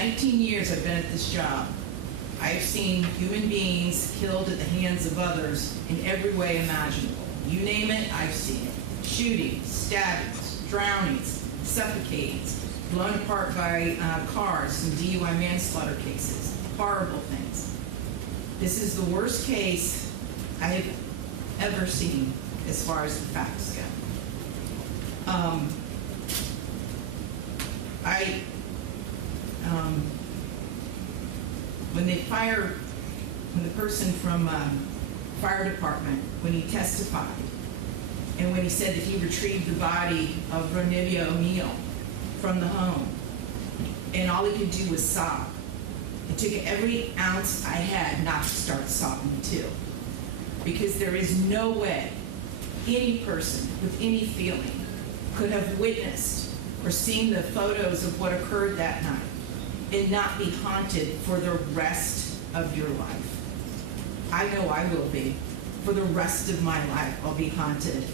19 years I've been at this job, I've seen human beings killed at the hands of others in every way imaginable. You name it, I've seen it. Shootings, stabbings, drownings, suffocatings, blown apart by cars and DUI manslaughter cases. Horrible things. This is the worst case I have ever seen as far as the facts go. When the person from fire department, when he testified, and when he said that he retrieved the body of Ronnie Oneal from the home, and all he could do was sob. It took every ounce I had not to start sobbing too. Because there is no way any person with any feeling could have witnessed or seen the photos of what occurred that night and not be haunted for the rest of your life. I know I will be. For the rest of my life, I'll be haunted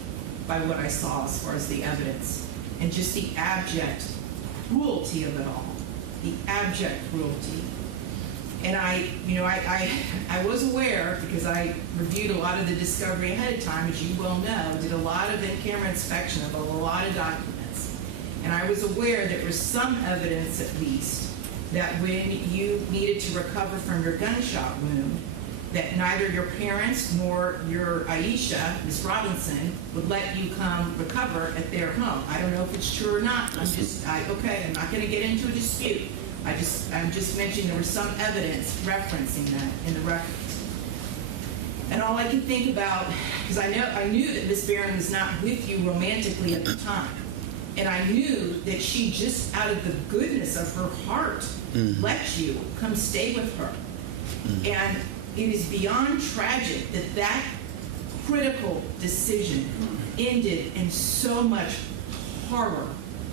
by what I saw as far as the evidence and just the abject cruelty of it all. The abject cruelty. And I was aware, because I reviewed a lot of the discovery ahead of time, as you well know, did a lot of in-camera inspection of a lot of documents. And I was aware there was some evidence, at least, that when you needed to recover from your gunshot wound, that neither your parents nor your Aisha, Miss Robinson, would let you come recover at their home. I don't know if it's true or not. I'm not going to get into a dispute. I'm just mentioning there was some evidence referencing that in the records. And all I could think about, because I knew that Miss Barron was not with you romantically at the time. And I knew that she just out of the goodness of her heart let you come stay with her. And it is beyond tragic that that critical decision ended in so much horror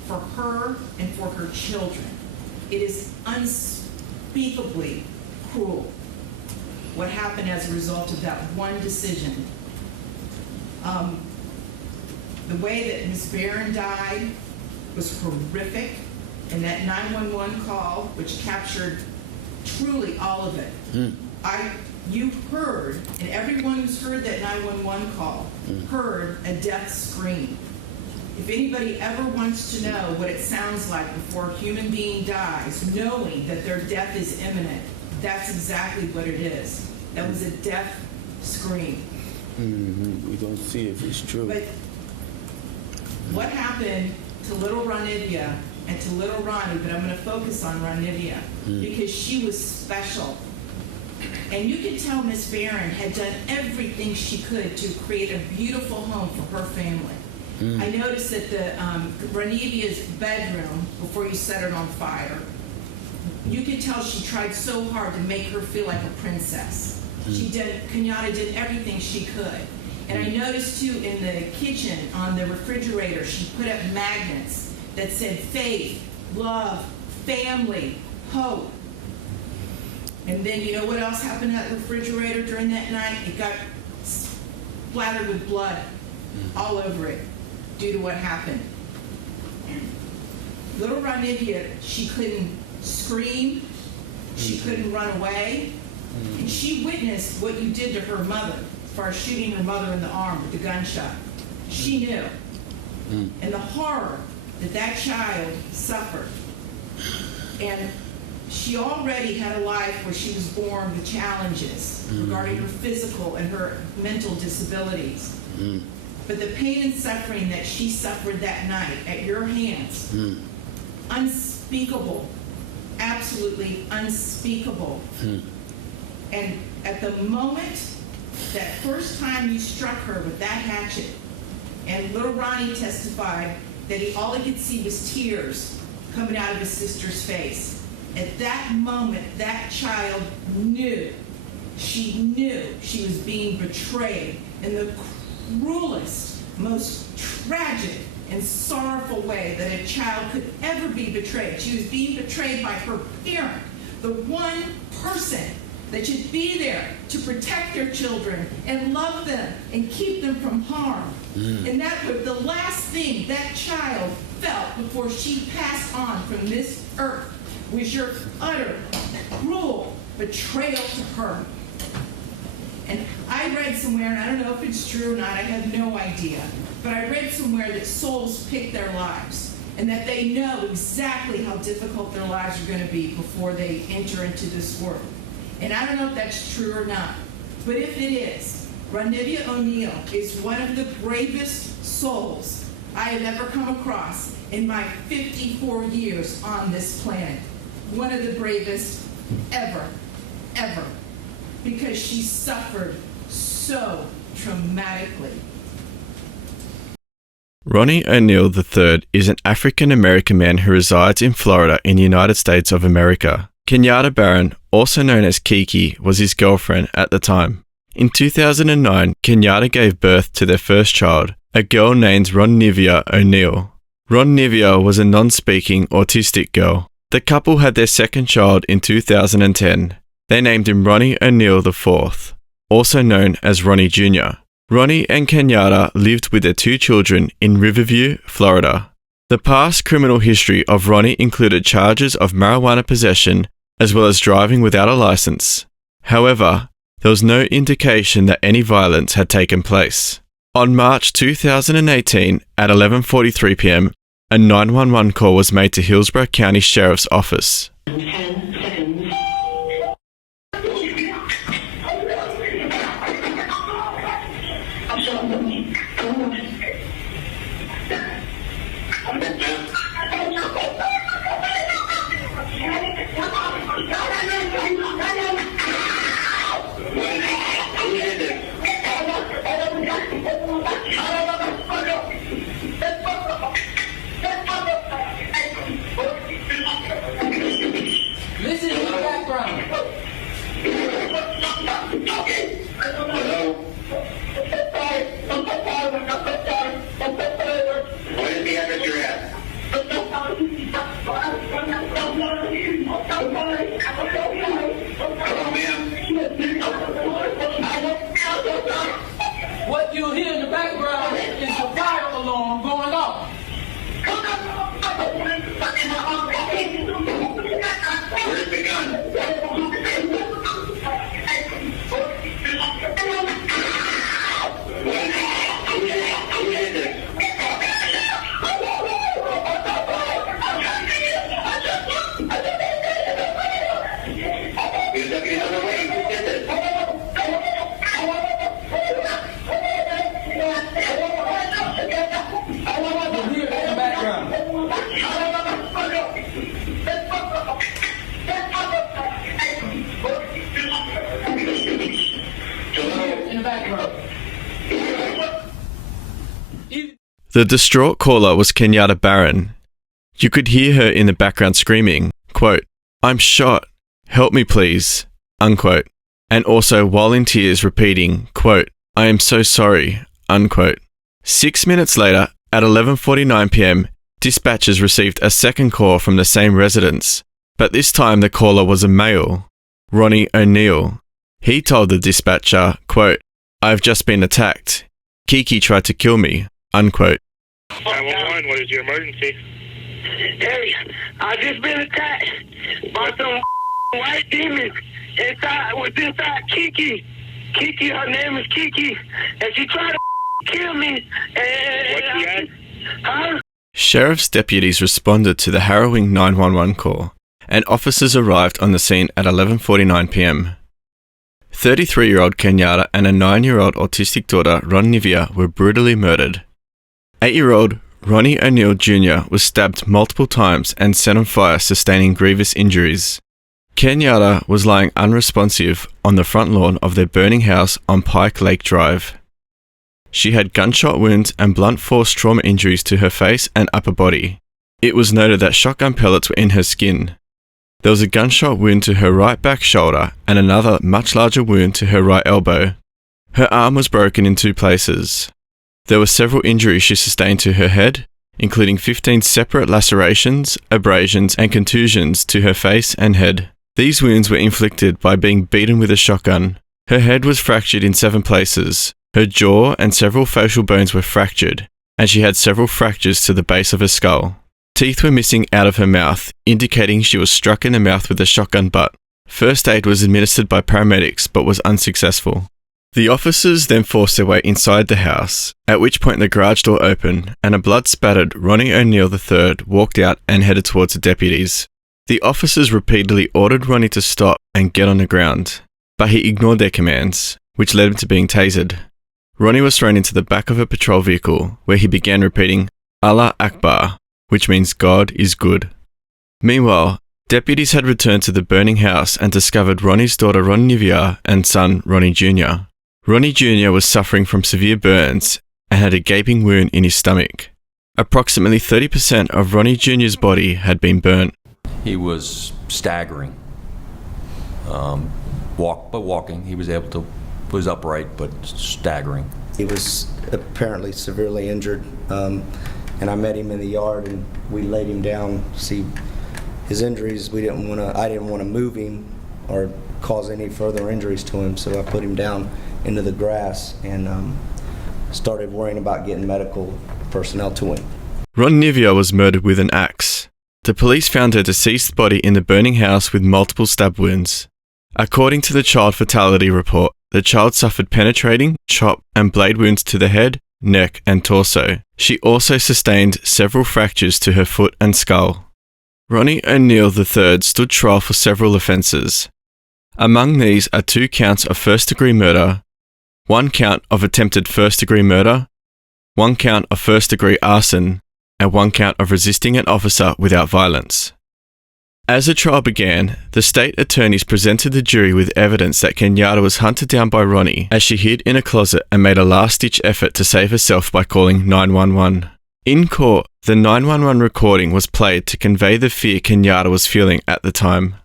for her and for her children. It is unspeakably cruel what happened as a result of that one decision. The way that Ms. Barron died was horrific, and that 911 call, which captured truly all of it. You heard, and everyone who's heard that 911 call heard a death scream. If anybody ever wants to know what it sounds like before a human being dies, knowing that their death is imminent, that's exactly what it is. That was a death scream. We don't see if it's true. But what happened to little Ronidia and to little Ronnie, but I'm going to focus on Ronidia because she was special. And you could tell Miss Barron had done everything she could to create a beautiful home for her family. I noticed that the Ronidia's bedroom, before you set it on fire, you could tell she tried so hard to make her feel like a princess. Kenyatta did everything she could. And I noticed too in the kitchen, on the refrigerator, she put up magnets that said faith, love, family, hope. And then you know what else happened to that refrigerator during that night? It got splattered with blood all over it due to what happened. Little Ronidia, she couldn't scream, she couldn't run away, and she witnessed what you did to her mother as far as shooting her mother in the arm with the gunshot. She knew. And the horror that that child suffered. And she already had a life where she was born with challenges regarding her physical and her mental disabilities. But the pain and suffering that she suffered that night at your hands, unspeakable, absolutely unspeakable. And at the moment, that first time you struck her with that hatchet, and little Ronnie testified that all he could see was tears coming out of his sister's face. At that moment, that child knew. She knew she was being betrayed in the cruelest, most tragic and sorrowful way that a child could ever be betrayed. She was being betrayed by her parent, the one person that should be there to protect their children and love them and keep them from harm. And that was the last thing that child felt before she passed on from this earth, was your utter, cruel betrayal to her. And I read somewhere, and I don't know if it's true or not, I have no idea, but I read somewhere that souls pick their lives, and that they know exactly how difficult their lives are going to be before they enter into this world. And I don't know if that's true or not, but if it is, Ronnie O'Neal is one of the bravest souls I have ever come across in my 54 years on this planet. One of the bravest ever, ever. Because she suffered so traumatically. Ronnie Oneal III is an African-American man who resides in Florida in the United States of America. Kenyatta Barron, also known as Kiki, was his girlfriend at the time. In 2009, Kenyatta gave birth to their first child, a girl named Ronnie Oneal. Ronnie was a non-speaking autistic girl. The couple had their second child in 2010. They named him Ronnie Oneal IV, also known as Ronnie Jr. Ronnie and Kenyatta lived with their two children in Riverview, Florida. The past criminal history of Ronnie included charges of marijuana possession as well as driving without a license. However, there was no indication that any violence had taken place. On March 2018 at 11:43 p.m., a 911 call was made to Hillsborough County Sheriff's Office. 10 seconds. Listen to the background. What is the address you're at? Hello, ma'am. What you hear in the background is the fire alarm going off. Where's the gun? Who did this? There's deputies on the way. Who did this? You hear it in the background. In the background. The distraught caller was Kenyatta Barron. You could hear her in the background screaming, quote, "I'm shot, help me please," unquote, and also while in tears repeating, quote, "I am so sorry," unquote. 6 minutes later, at 11:49 p.m, dispatchers received a second call from the same residence, but this time the caller was a male, Ronnie Oneal. He told the dispatcher, quote, "I've just been attacked. Kiki tried to kill me," unquote. 911, what is your emergency? Hey, I just been attacked by some white demons inside Kiki. Kiki, her name is Kiki, and she tried to kill me. What's she at? Huh? Sheriff's deputies responded to the harrowing 911 call, and officers arrived on the scene at 11:49 p.m. 33-year-old Kenyatta and a 9-year-old autistic daughter, Ronnie were brutally murdered. 8-year-old Ronnie Oneal Jr. was stabbed multiple times and set on fire, sustaining grievous injuries. Kenyatta was lying unresponsive on the front lawn of their burning house on Pike Lake Drive. She had gunshot wounds and blunt force trauma injuries to her face and upper body. It was noted that shotgun pellets were in her skin. There was a gunshot wound to her right back shoulder and another much larger wound to her right elbow. Her arm was broken in 2 places. There were several injuries she sustained to her head, including 15 separate lacerations, abrasions, and contusions to her face and head. These wounds were inflicted by being beaten with a shotgun. Her head was fractured in 7 places. Her jaw and several facial bones were fractured, and she had several fractures to the base of her skull. Teeth were missing out of her mouth, indicating she was struck in the mouth with a shotgun butt. First aid was administered by paramedics but was unsuccessful. The officers then forced their way inside the house, at which point the garage door opened and a blood-spattered Ronnie Oneal III walked out and headed towards the deputies. The officers repeatedly ordered Ronnie to stop and get on the ground, but he ignored their commands, which led him to being tasered. Ronnie was thrown into the back of a patrol vehicle, where he began repeating Allah Akbar, which means God is good. Meanwhile, deputies had returned to the burning house and discovered Ronnie's daughter Ronnie and son Ronnie Jr. Ronnie Jr was suffering from severe burns and had a gaping wound in his stomach. Approximately 30% of Ronnie Jr.'s body had been burnt. He was staggering. Walking. He was was upright, but staggering. He was apparently severely injured, and I met him in the yard, and we laid him down. See, his injuries, I didn't want to move him or cause any further injuries to him, so I put him down into the grass and started worrying about getting medical personnel to him. Ronnie was murdered with an axe. The police found her deceased body in the burning house with multiple stab wounds. According to the child fatality report, the child suffered penetrating, chop, and blade wounds to the head, neck, and torso. She also sustained several fractures to her foot and skull. Ronnie Oneal III stood trial for several offences. Among these are 2 counts of first-degree murder, 1 count of attempted first-degree murder, 1 count of first-degree arson, and 1 count of resisting an officer without violence. As the trial began, the state attorneys presented the jury with evidence that Kenyatta was hunted down by Ronnie as she hid in a closet and made a last-ditch effort to save herself by calling 911. In court, the 911 recording was played to convey the fear Kenyatta was feeling at the time.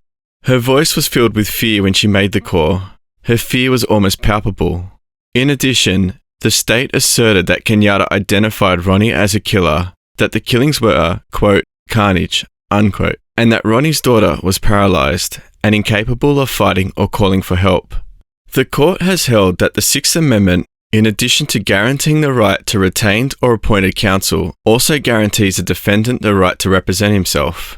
Her voice was filled with fear when she made the call. Her fear was almost palpable. In addition, the state asserted that Kenyatta identified Ronnie as a killer, that the killings were, quote, carnage, unquote, and that Ronnie's daughter was paralysed and incapable of fighting or calling for help. The court has held that the Sixth Amendment, in addition to guaranteeing the right to retained or appointed counsel, also guarantees a defendant the right to represent himself.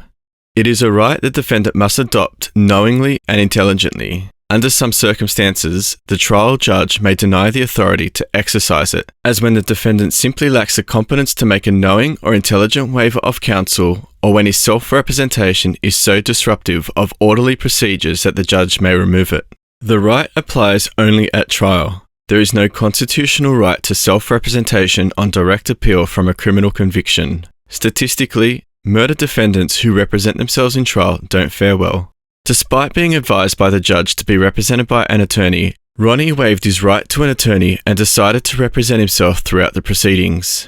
It is a right the defendant must adopt knowingly and intelligently. Under some circumstances, the trial judge may deny the authority to exercise it, as when the defendant simply lacks the competence to make a knowing or intelligent waiver of counsel, or when his self-representation is so disruptive of orderly procedures that the judge may remove it. The right applies only at trial. There is no constitutional right to self-representation on direct appeal from a criminal conviction. Statistically, murder defendants who represent themselves in trial don't fare well. Despite being advised by the judge to be represented by an attorney, Ronnie waived his right to an attorney and decided to represent himself throughout the proceedings.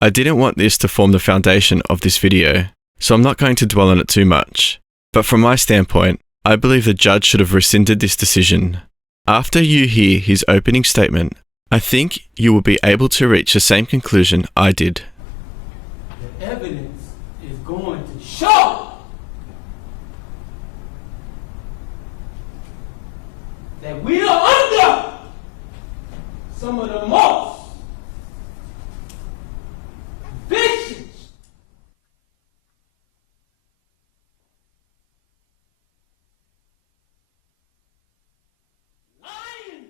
I didn't want this to form the foundation of this video, so I'm not going to dwell on it too much. But from my standpoint, I believe the judge should have rescinded this decision. After you hear his opening statement, I think you will be able to reach the same conclusion I did. The evidence is going to show that we are under some of the most vicious, lying,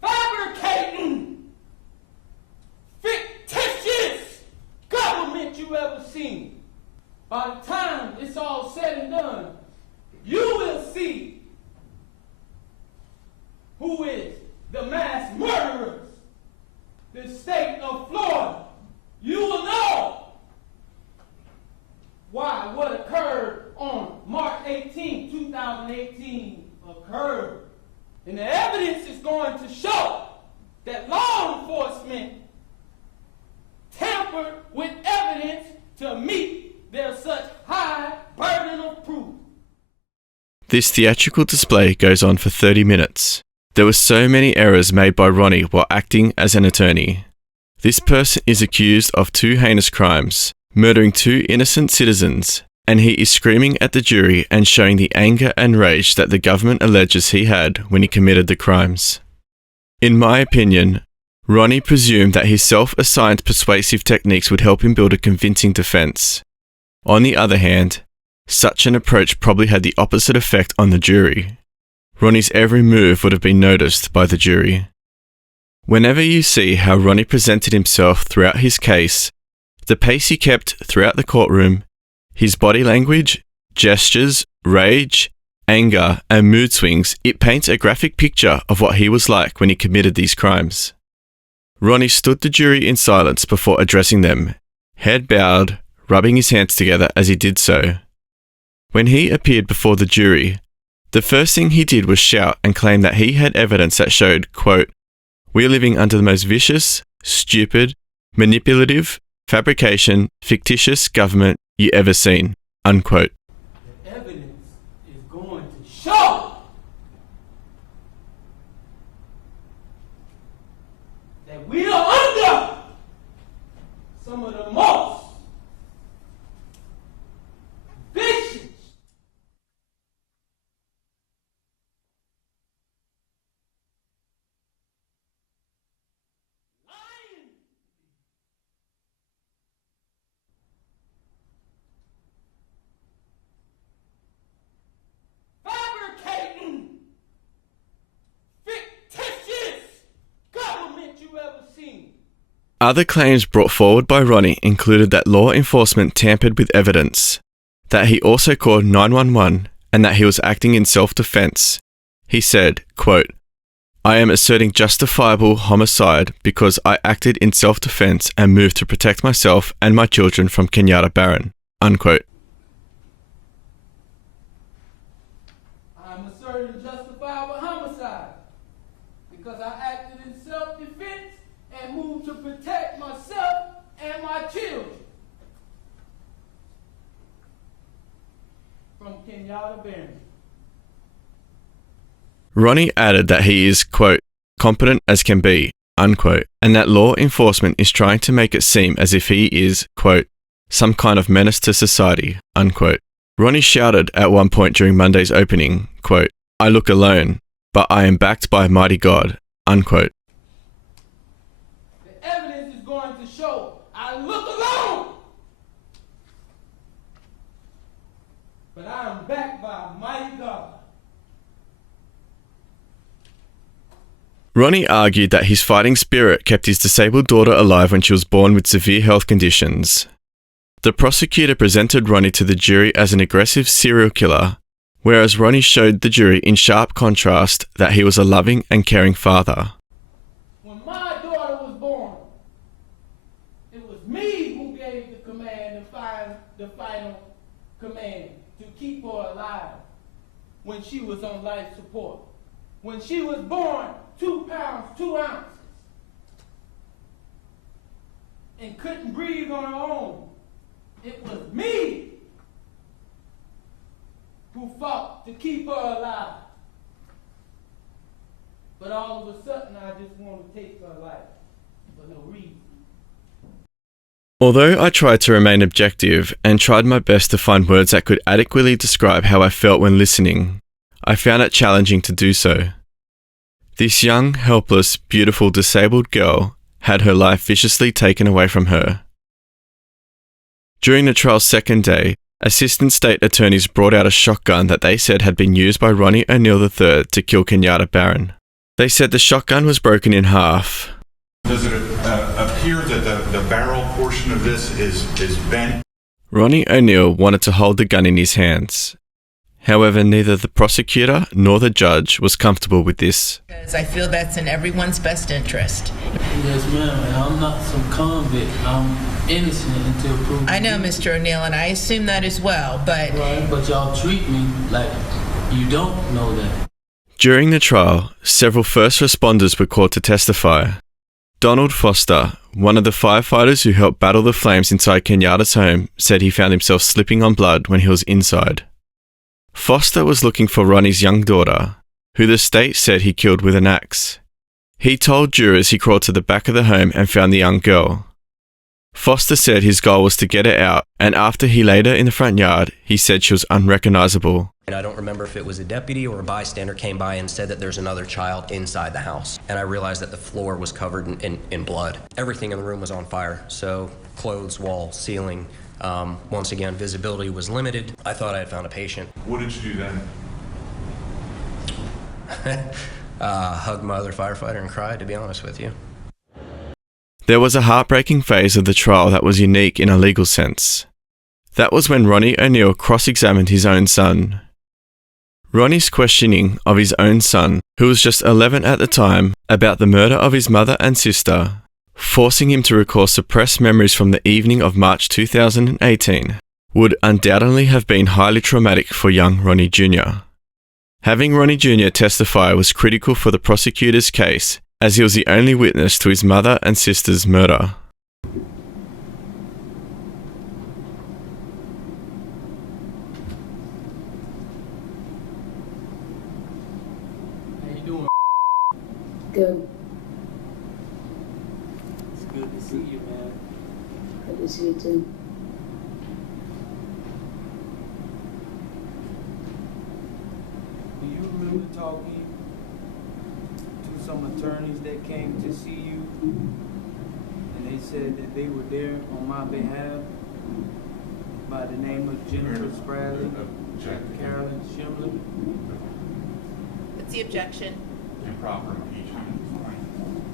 fabricating, fictitious government you ever seen. By the time it's all said and done, you will see who is the mass murderers. The state of Florida. You will know why what occurred on March 18, 2018 occurred. And the evidence is going to show that law enforcement tampered with evidence to meet their such high burden of proof. This theatrical display goes on for 30 minutes. There were so many errors made by Ronnie while acting as an attorney. This person is accused of 2 heinous crimes, murdering 2 innocent citizens, and he is screaming at the jury and showing the anger and rage that the government alleges he had when he committed the crimes. In my opinion, Ronnie presumed that his self-assigned persuasive techniques would help him build a convincing defense. On the other hand, such an approach probably had the opposite effect on the jury. Ronnie's every move would have been noticed by the jury. Whenever you see how Ronnie presented himself throughout his case, the pace he kept throughout the courtroom, his body language, gestures, rage, anger, and mood swings, it paints a graphic picture of what he was like when he committed these crimes. Ronnie stood the jury in silence before addressing them, head bowed, rubbing his hands together as he did so. When he appeared before the jury, the first thing he did was shout and claim that he had evidence that showed, quote, "We are living under the most vicious, stupid, manipulative, fabrication, fictitious government you ever seen," unquote. The evidence is going to show that we are under some of the most vicious, lying, fabricating, fictitious government you ever seen. Other claims brought forward by Ronnie included that law enforcement tampered with evidence, that he also called 911, and that he was acting in self-defense. He said, quote, "I am asserting justifiable homicide because I acted in self-defense and moved to protect myself and my children from Kenyatta Barron," unquote. I'm asserting justifiable homicide because I acted in self-defense and moved to protect myself and my children from Kenyatta Barron. Ronnie added that he is, quote, "competent as can be," unquote, and that law enforcement is trying to make it seem as if he is, quote, "some kind of menace to society," unquote. Ronnie shouted at one point during Monday's opening, quote, "I look alone, but I am backed by a mighty God," unquote. The evidence is going to show I look alone, but I am backed by a mighty God. Ronnie argued that his fighting spirit kept his disabled daughter alive when she was born with severe health conditions. The prosecutor presented Ronnie to the jury as an aggressive serial killer, whereas Ronnie showed the jury in sharp contrast that he was a loving and caring father. When my daughter was born, it was me who gave the command to find the final command to keep her alive when she was on life support. When she was born, 2 pounds, 2 ounces, and couldn't breathe on her own. It was me who fought to keep her alive. But all of a sudden, I just want to take her life for no reason. Although I tried to remain objective and tried my best to find words that could adequately describe how I felt when listening, I found it challenging to do so. This young, helpless, beautiful, disabled girl had her life viciously taken away from her. During the trial's second day, assistant state attorneys brought out a shotgun that they said had been used by Ronnie Oneal III to kill Kenyatta Barron. They said the shotgun was broken in half. Does it appear that the barrel portion of this is bent? Ronnie Oneal wanted to hold the gun in his hands. However, neither the prosecutor nor the judge was comfortable with this. Because I feel that's in everyone's best interest. Yes, ma'am. And I'm not some convict. I'm innocent until proven I know, guilty. Mr. O'Neill, and I assume that as well, but... Right, but y'all treat me like you don't know that. During the trial, several first responders were called to testify. Donald Foster, one of the firefighters who helped battle the flames inside Kenyatta's home, said he found himself slipping on blood when he was inside. Foster was looking for Ronnie's young daughter, who the state said he killed with an axe. He told jurors he crawled to the back of the home and found the young girl. Foster said his goal was to get her out, and after he laid her in the front yard, he said she was unrecognizable. And I don't remember if it was a deputy or a bystander came by and said that there's another child inside the house. And I realized that the floor was covered in blood. Everything in the room was on fire. So clothes, wall, ceiling. Once again, visibility was limited. I thought I had found a patient. What did you do then? Hugged my other firefighter and cried, to be honest with you. There was a heartbreaking phase of the trial that was unique in a legal sense. That was when Ronnie Oneal cross-examined his own son. Ronnie's questioning of his own son, who was just 11 at the time, about the murder of his mother and sister, forcing him to recall suppressed memories from the evening of March 2018, would undoubtedly have been highly traumatic for young Ronnie Jr. Having Ronnie Jr. testify was critical for the prosecutor's case, as he was the only witness to his mother and sister's murder. Good. It's good to see you, man. Good to see you too. Do you remember talking to some attorneys that came to see you? And they said that they were there on my behalf by the name of Jennifer Spradley, Carolyn Schindler. What's the objection? Improper impeachment.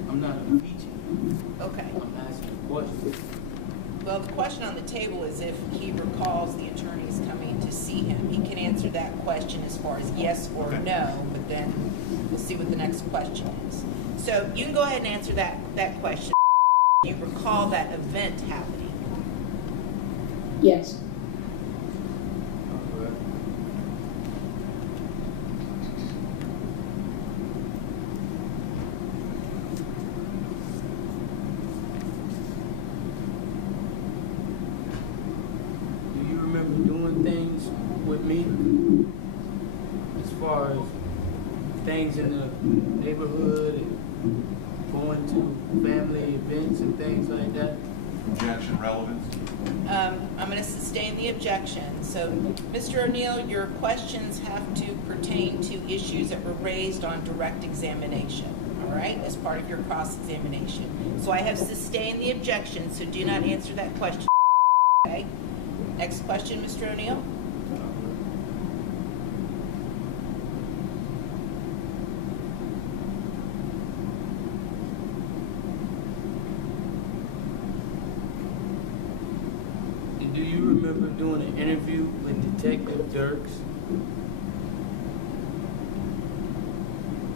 I'm not impeaching. Okay. I'm asking questions. Well, the question on the table is if he recalls the attorneys coming to see him. He can answer that question as far as yes or no, but then we'll see what the next question is. So you can go ahead and answer that question. Do you recall that event happening? Yes. Things in the neighborhood and going to family events and things like that. Objection, relevance. I'm going to sustain the objection. So, Mr. Oneal, your questions have to pertain to issues that were raised on direct examination, all right, as part of your cross-examination. So I have sustained the objection, so do not answer that question, okay? Next question, Mr. Oneal. Do you remember doing an interview with Detective Dirks?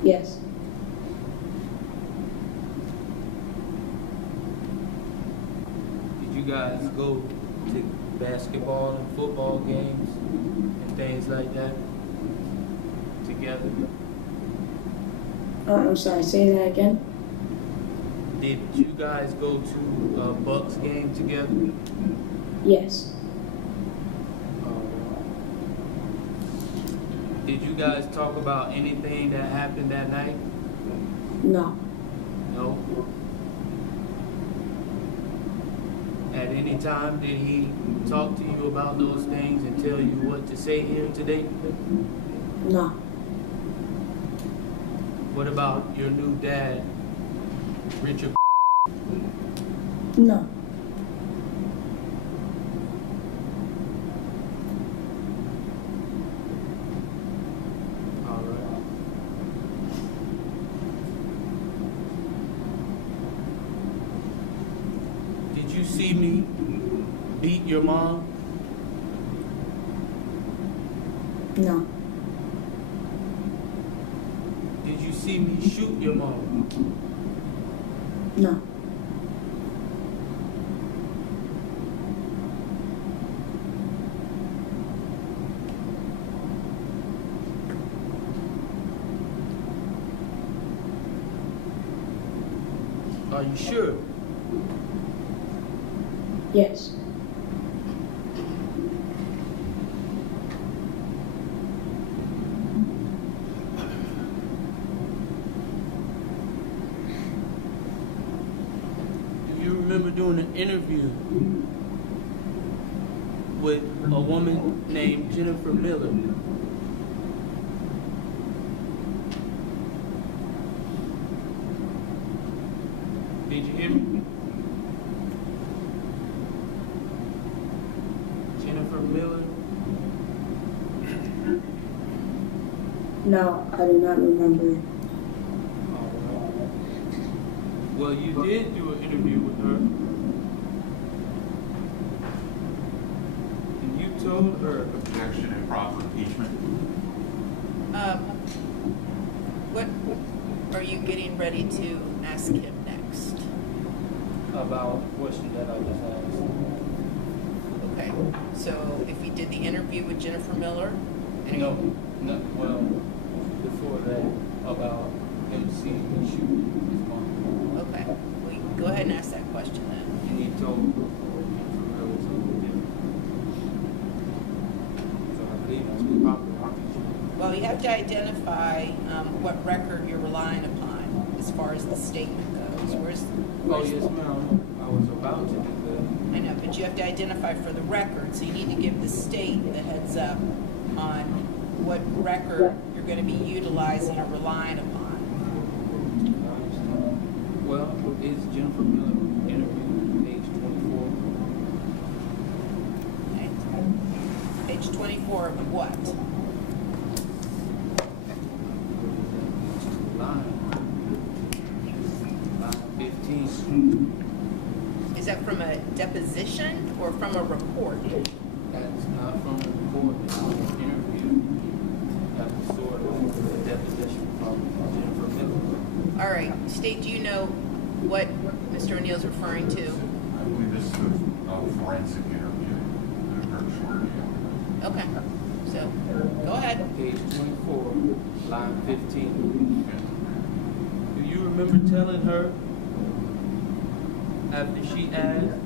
Yes. Did you guys go to basketball and football games and things like that together? I'm sorry, say that again. Did you guys go to a Bucks game together? Yes. Did you guys talk about anything that happened that night? No. No? At any time, did he talk to you about those things and tell you what to say here today? No. What about your new dad, Richard? No. All right. Did you see me beat your mom? No. Did you see me shoot your mom? No. Are you sure? Yes. Do you remember doing an interview with a woman named Jennifer Miller? Did you hear me? Jennifer Miller? No, I do not remember. Well, you did do an interview with her. And you told her. Objection and proper impeachment. What are you getting ready to ask him next? About the question that I just asked. Okay, so if he did the interview with Jennifer Miller? And No, well, before that, about him seeing the shooting his mom. Okay, well, you can go ahead and ask that question then. And he told Jennifer Miller something different. So I believe that's the proper impeachment. Well, you have to identify what record you're relying upon as far as the statement goes. Oh, yes, ma'am. I was about to do that. I know, but you have to identify for the record, so you need to give the state the heads up on what record you're going to be utilizing or relying upon. Well, is Jennifer Miller interview page 24? Okay. Page 24 of what? Line 15. Is that from a deposition or from a report? That's not from a report, it's from an interview. That was sort of a deposition from Jennifer Miller. All right, State, do you know what Mr. O'Neill's referring to? I believe this is a forensic interview that occurred shortly after. Okay, so go ahead. Page 24, line 15. Do you remember telling her after she asked?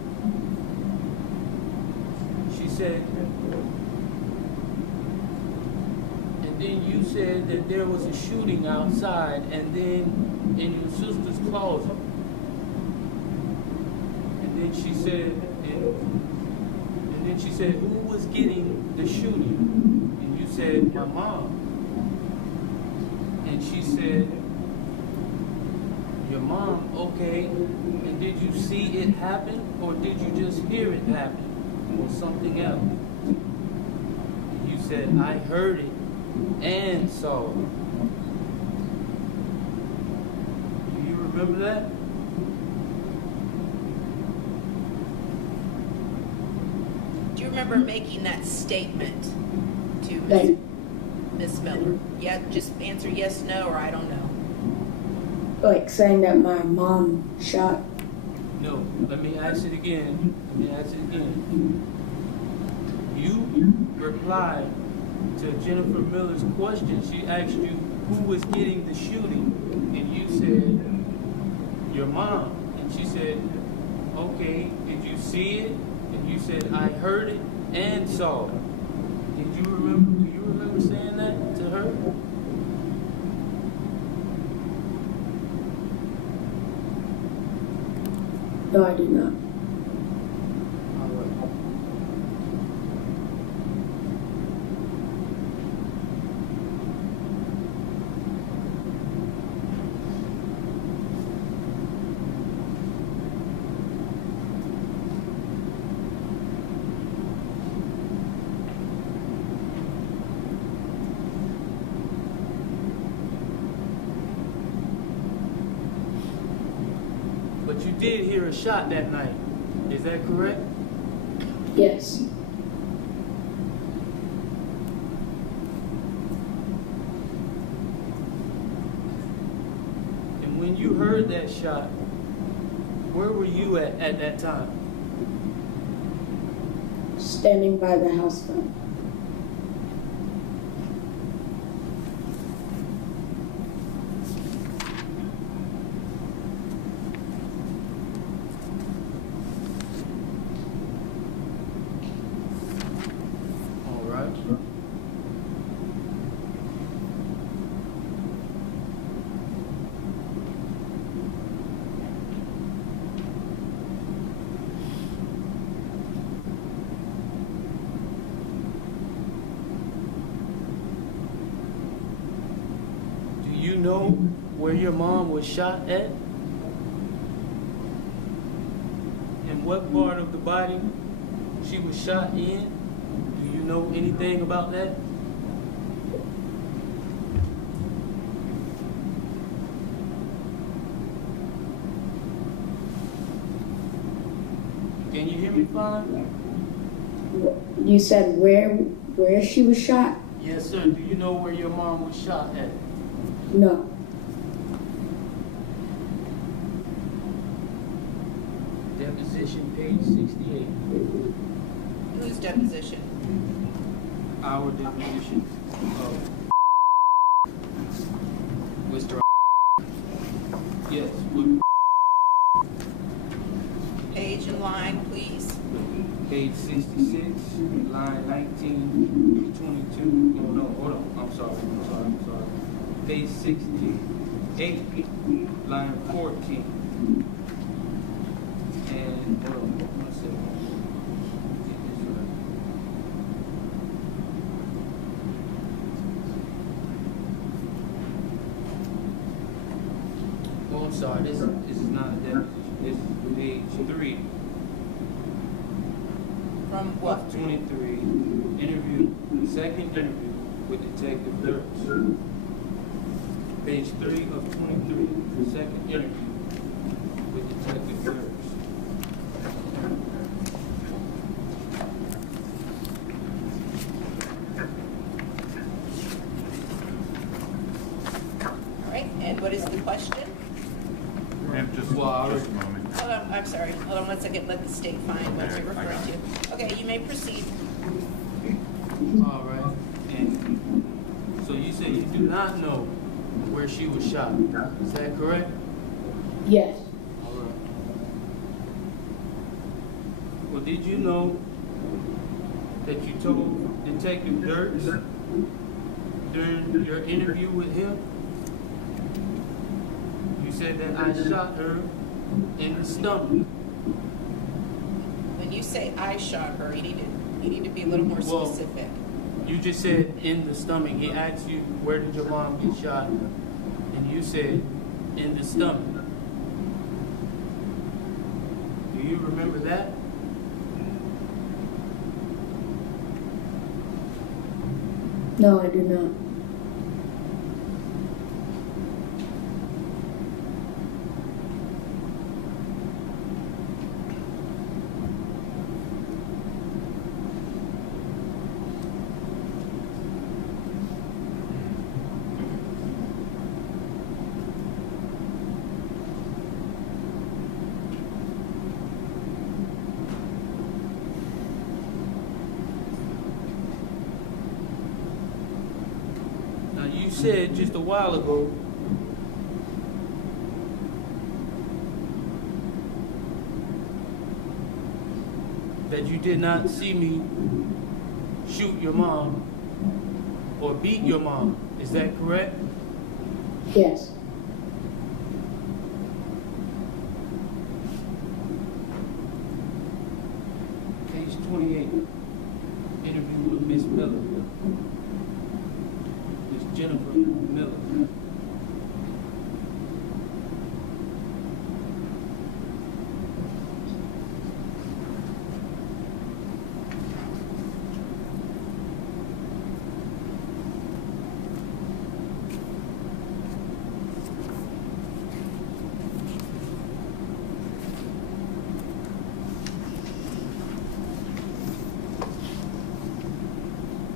She said, and then you said that there was a shooting outside, and then in your sister's closet. And then she said, who was getting the shooting? And you said, my mom. And she said, your mom, okay. And did you see it happen, or did you just hear it happen, or something else? And you said, I heard it and saw it. Do you remember that? Do you remember making that statement to Miss Miller? Yeah, just answer yes, no, or I don't know. Like saying that my mom shot. No, let me ask it again. You replied to Jennifer Miller's question. She asked you who was getting the shooting, and you said, your mom. And she said, okay, did you see it? And you said, I heard it and saw it. Do you remember saying that to her? No, I do not. All right. But you did hear a shot that night. Is that correct? Yes. And when you heard that shot, where were you at that time? Standing by the house phone. All right. Do you know where your mom was shot at? And what part of the body she was shot in? Do you know anything about that? Can you hear me fine? You said where she was shot? Yes, sir. Do you know where your mom was shot at? No. Deposition, page 68. Whose deposition? Our deposition of Mr. Yes, with Page and line, please. page 66, line 19 to 22. Oh, no, hold on. I'm sorry. Page 68, line 14. And, hold on, 1 second. Get this right. Oh, I'm sorry. This is not a deposition. This is page 3. From what? 23, interview, second interview with Detective Dirks. Page 3 of 23, second interview with Detective Dirks. All right, and what is the question? Ma'am, just a moment. Hold on, I'm sorry. Hold on 1 second. Let the state find what you're referring to. Okay, you may proceed. All right. And so you say you do not know where she was shot. Is that correct? Yes. All right. Well, did you know that you told Detective Dirks during your interview with him? You said that I shot her in the stomach. When you say I shot her, you need to be a little more specific. You just said in the stomach. He asked you, where did your mom get shot? And you said, in the stomach. Do you remember that? No, I do not. You said just a while ago that you did not see me shoot your mom or beat your mom. Is that correct? Yes. Page 28. Interview with Miss Miller. Jennifer Miller.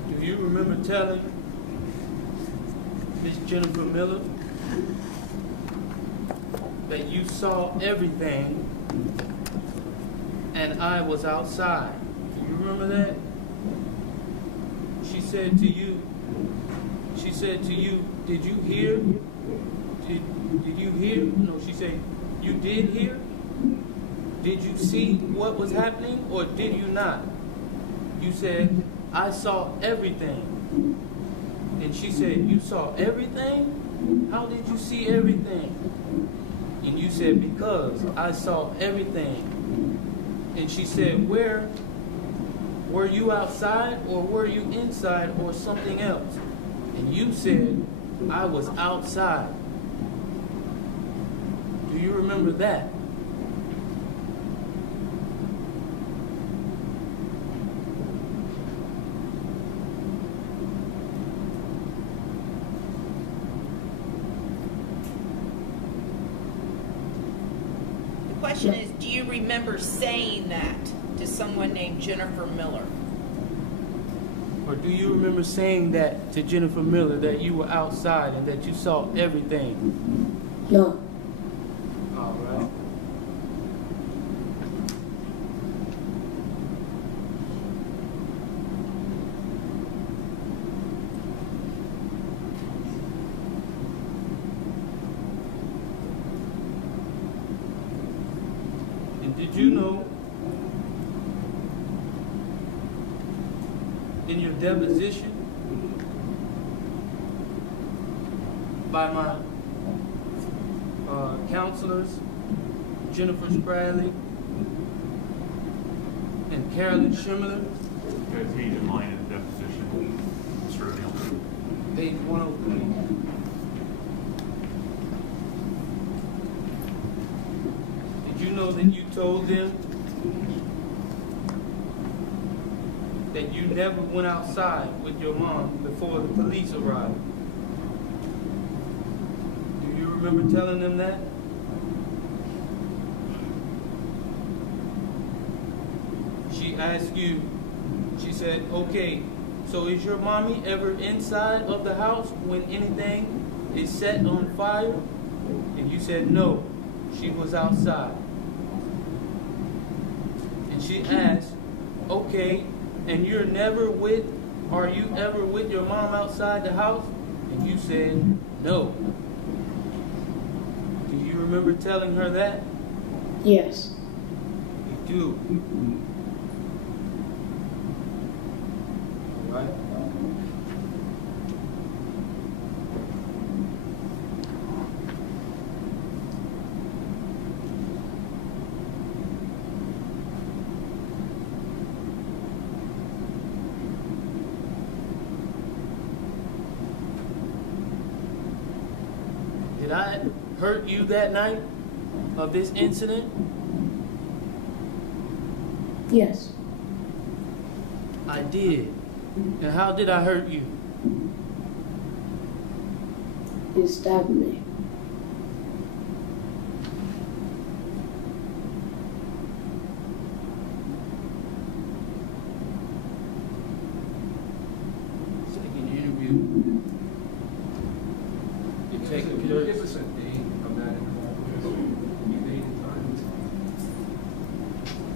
Do you remember telling Miss Jennifer Miller that you saw everything and I was outside? Do you remember that? She said to you, did you hear? Did you hear? No, she said, you did hear? Did you see what was happening or did you not? You said, I saw everything. And she said, you saw everything? How did you see everything? And you said, because I saw everything. And she said, where? Were you outside or were you inside or something else? And you said, I was outside. Do you remember that? question is, do you remember saying that to someone named Jennifer Miller? Or do you remember saying that to Jennifer Miller, that you were outside and that you saw everything? No. All right. And did you know in your deposition by my counselors, Jennifer Spradley and Carolyn Schimler? Guys, he in line in the deposition. Mr. O'Neal. Page 103. Did you know that you told them that you never went outside with your mom before the police arrived? Do you remember telling them that? She asked you, she said, okay, so is your mommy ever inside of the house when anything is set on fire? And you said, no, she was outside. And she asked, okay, and you're never with, are you ever with your mom outside the house? And you said, no. Do you remember telling her that? Yes. You do. All right. Did I hurt you that night of this incident? Yes. I did. And how did I hurt you? You stabbed me. Second interview. Detective Dirks. Give us a date of that date and time.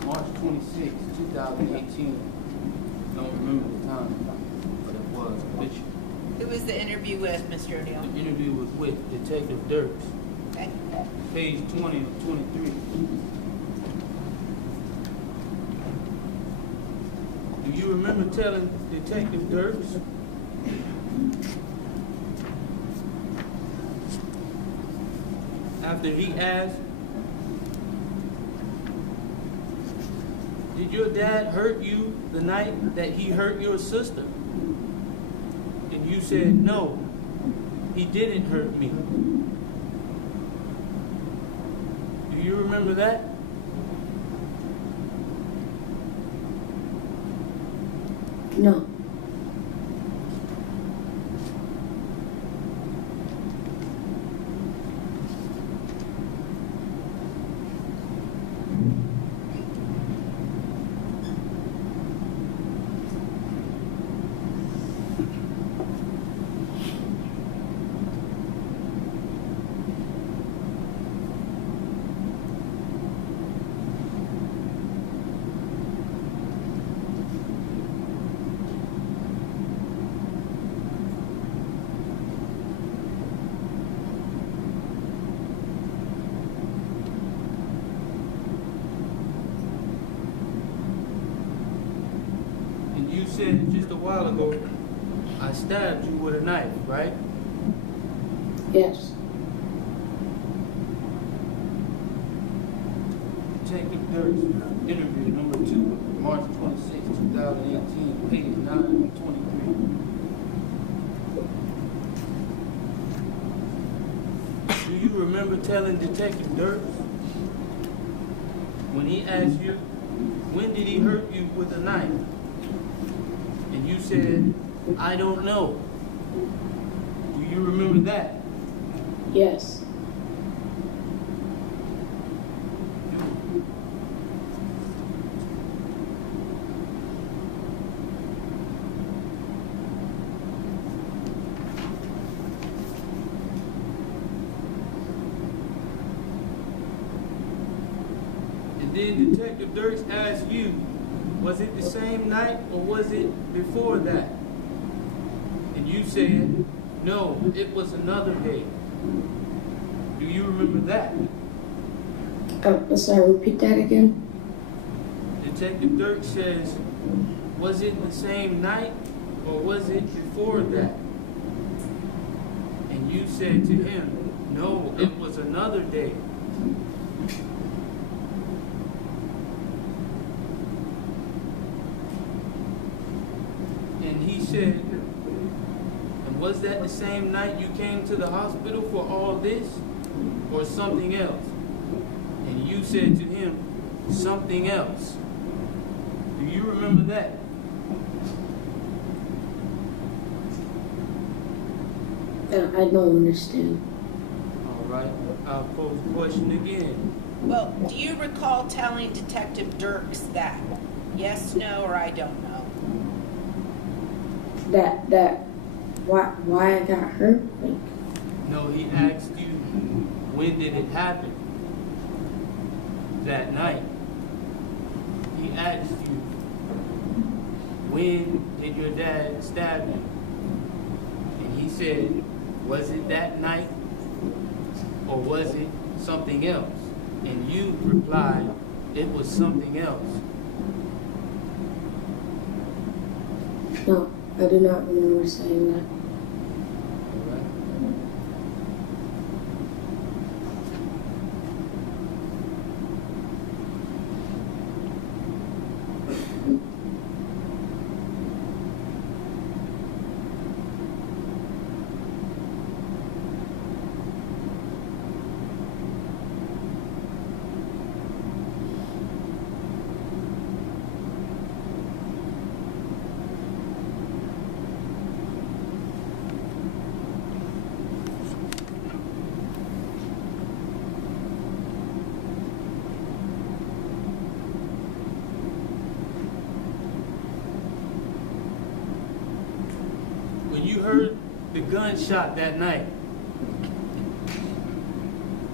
March 26, 2018. Don't remember the time, but it was. Which Who was the interview with, Mr. O'Neal? the interview was with Detective Dirks. Okay. Page 20 of 23. Do you remember telling Detective Dirks after he asked, did your dad hurt you the night that he hurt your sister? And you said, no, he didn't hurt me. Do you remember that? No. And you said just a while ago, I stabbed you with a knife, right? Yes. Detective Dirks, interview number 2, March 26, 2018, page 9 and 23. Do you remember telling Detective Dirks when he asked you, when did he hurt you with a knife? And you said, I don't know. Do you remember that? Yes. Do then Detective Dirks asked you, was it the same night or was it before that? And you said, no, it was another day. Do you remember that? Sorry, repeat that again? Detective Dirk says, was it the same night or was it before that? And you said to him, no, it was another day. And he said, and was that the same night you came to the hospital for all this or something else? And you said to him, something else. Do you remember that? I don't understand. All right, I'll pose the question again. Well, do you recall telling Detective Dirks that? Yes, no, or I don't know? Why I got hurt? Like, No, he asked you, when did it happen? That night. He asked you, when did your dad stab you? And he said, was it that night or was it something else? And you replied, it was something else. no, I do not remember saying that. All right. When you heard the gunshot that night,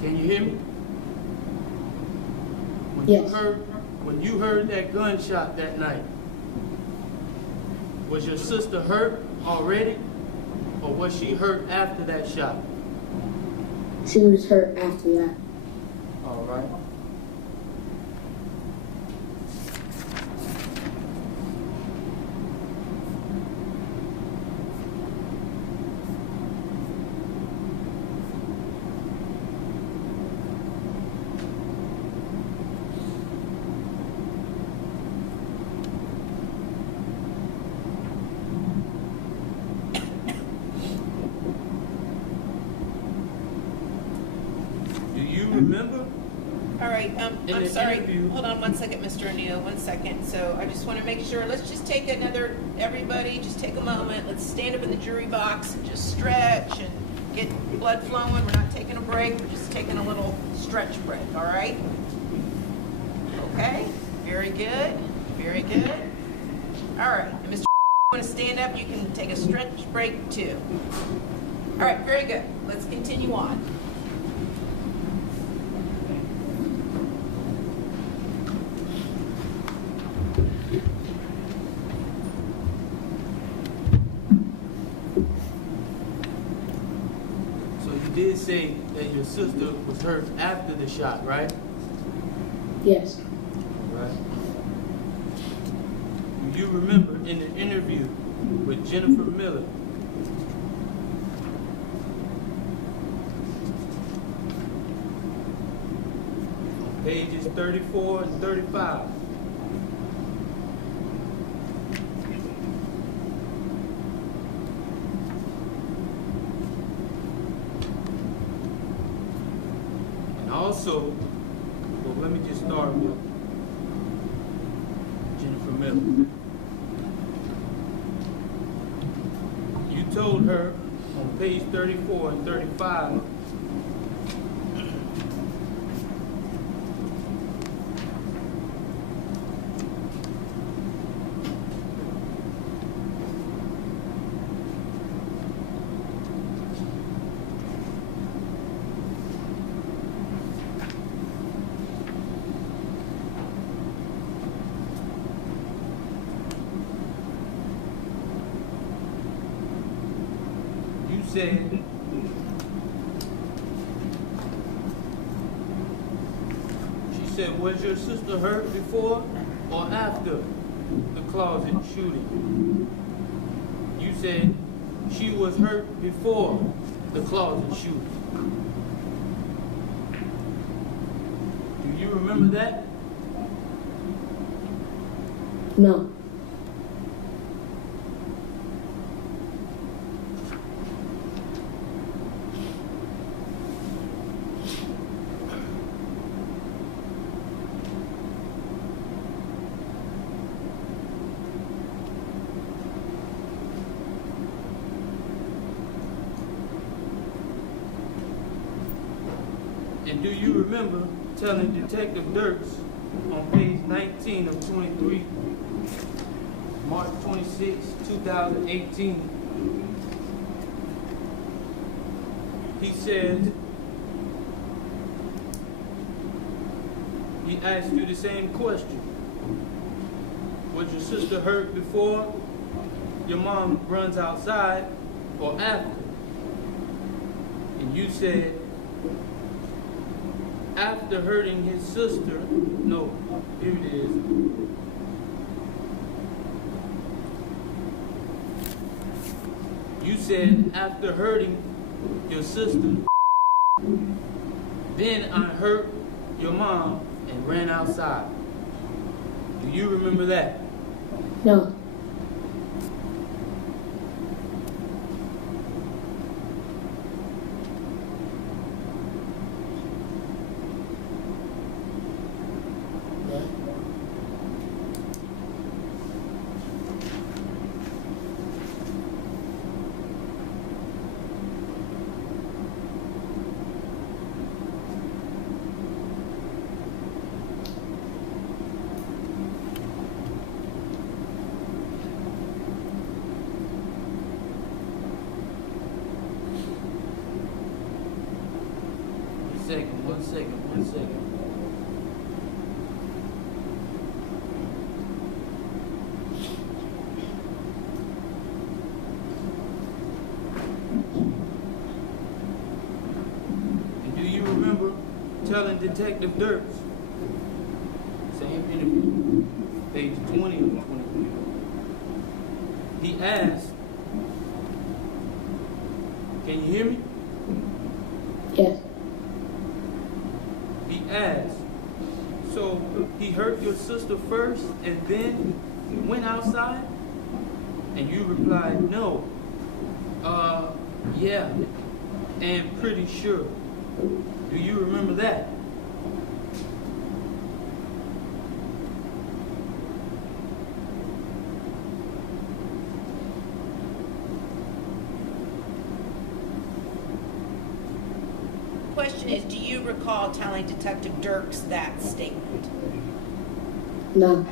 can you hear me? Yes. When you heard that gunshot that night, was your sister hurt already, or was she hurt after that shot? She was hurt after that. All right. Remember? All right, In I'm the sorry. interview- Hold on one second, Mr. O'Neill, 1 second. So I just want to make sure, let's just take everybody, just take a moment. Let's stand up in the jury box and just stretch and get blood flowing. We're not taking a break, we're just taking a little stretch break, all right? Okay, very good, very good. All right, and Mr. You want to stand up, you can take a stretch break too. All right, very good. Let's continue on. You did say that your sister was hurt after the shot, right? Yes. Right. You remember in the interview with Jennifer Miller, pages 34 and 35. Also, well, let me just start with Jennifer Miller. You told her on page 34 and 35 said, was your sister hurt before or after the closet shooting? You said she was hurt before the closet shooting. Do you remember that? No. And do you remember telling Detective Dirks on page 19 of 23, March 26, 2018, he said, he asked you the same question. Was your sister hurt before your mom runs outside or after? And you said, after hurting his sister, no, here it is. You said after hurting your sister, then I hurt your mom and ran outside. Do you remember that? No. One second. And do you remember telling Detective Dirks, same interview, page 20 of 23, he asked, can you hear me? Yes. He asked, so he hurt your sister first and then went outside? And you replied, no. Yeah, and pretty sure. Do you remember that? Question is, do you recall telling Detective Dirks that statement? No.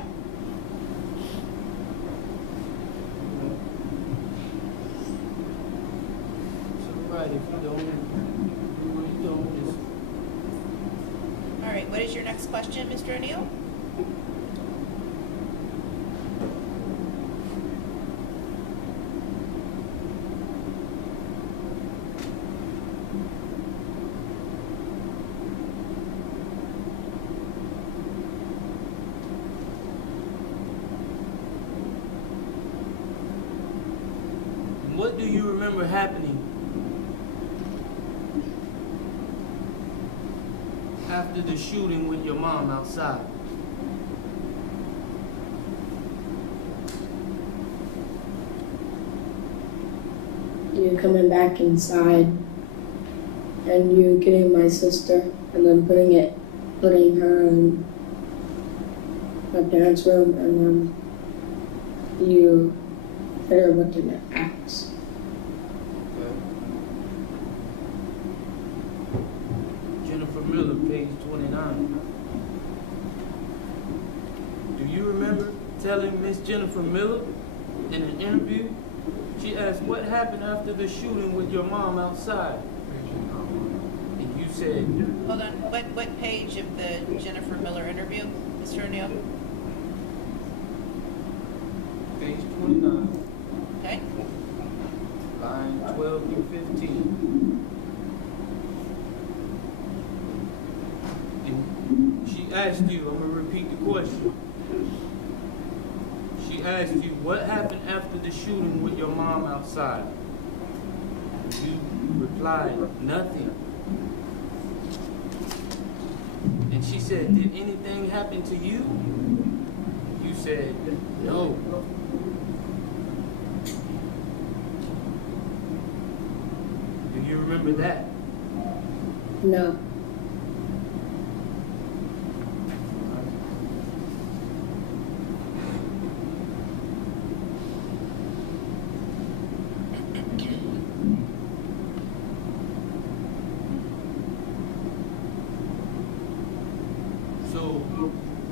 It's all right if you don't do what you don't. Just... All right, what is your next question, Mr. O'Neal? What do you remember happening after the shooting with your mom outside? You coming back inside and you getting my sister and then putting her in my parents' room and then you hit her with an axe. Jennifer Miller, page 29. Do you remember telling Miss Jennifer Miller in an interview? She asked, what happened after the shooting with your mom outside? And you said... Hold on, what page of the Jennifer Miller interview, Mr. O'Neal? Page 29. Okay. line 12 through 15. And she asked you, I'm going to repeat the question. She asked you, what happened after the shooting with your mom outside? You replied, nothing. And she said, did anything happen to you? You said, no. Do you remember that? No. So,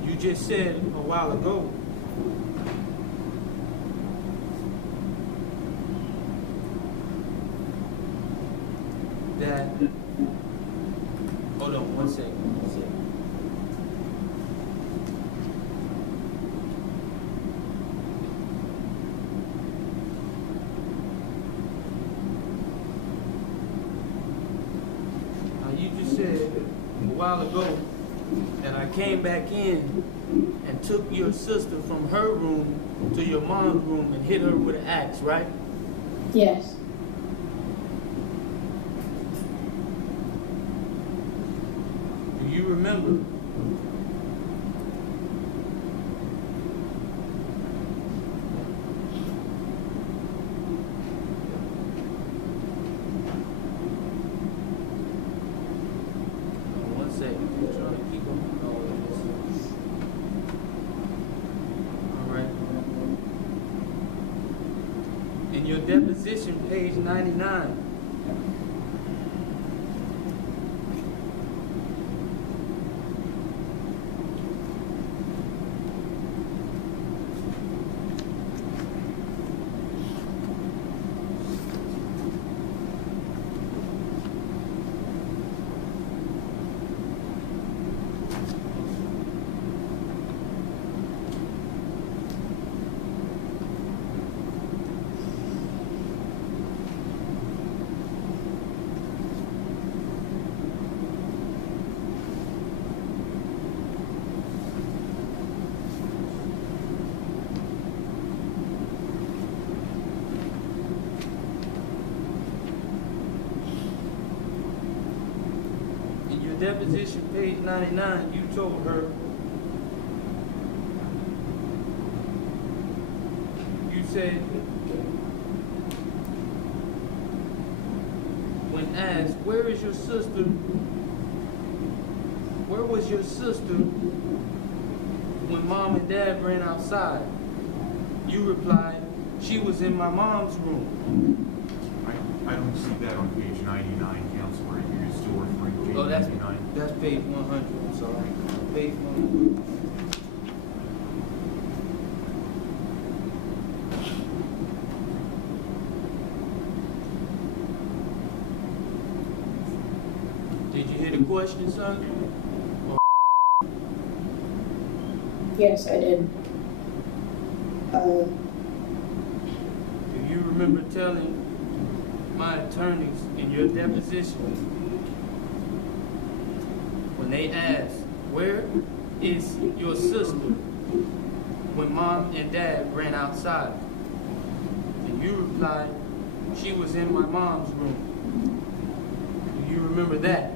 you just said a while ago that, hold on one second. Now you just said a while ago that I came back in and took your sister from her room to your mom's room and hit her with an axe, right? Yes. Do you remember? One second, I'm trying to keep up with all of this. All right. In your deposition, page 99. Deposition, page 99, you told her, you said, when asked, where is your sister? Where was your sister when mom and dad ran outside? You replied, she was in my mom's room. I don't see that on page 99, Counselor. You're still referring to page 99. That's page 100, I'm sorry. Page 100. Did you hear the question, son? Yes, I did. Do you remember telling my attorneys in your deposition when they asked, where is your sister when mom and dad ran outside? And you replied, she was in my mom's room. Do you remember that?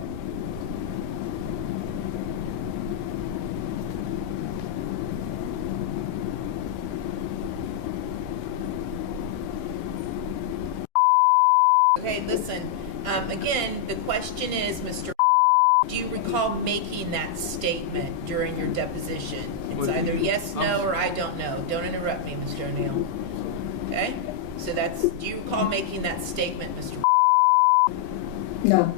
Okay, listen, again, the question is, Mr. Do you recall making that statement during your deposition? It's either yes, no, or I don't know. Don't interrupt me, Mr. O'Neal. Okay? So that's, do you recall making that statement, Mr. No.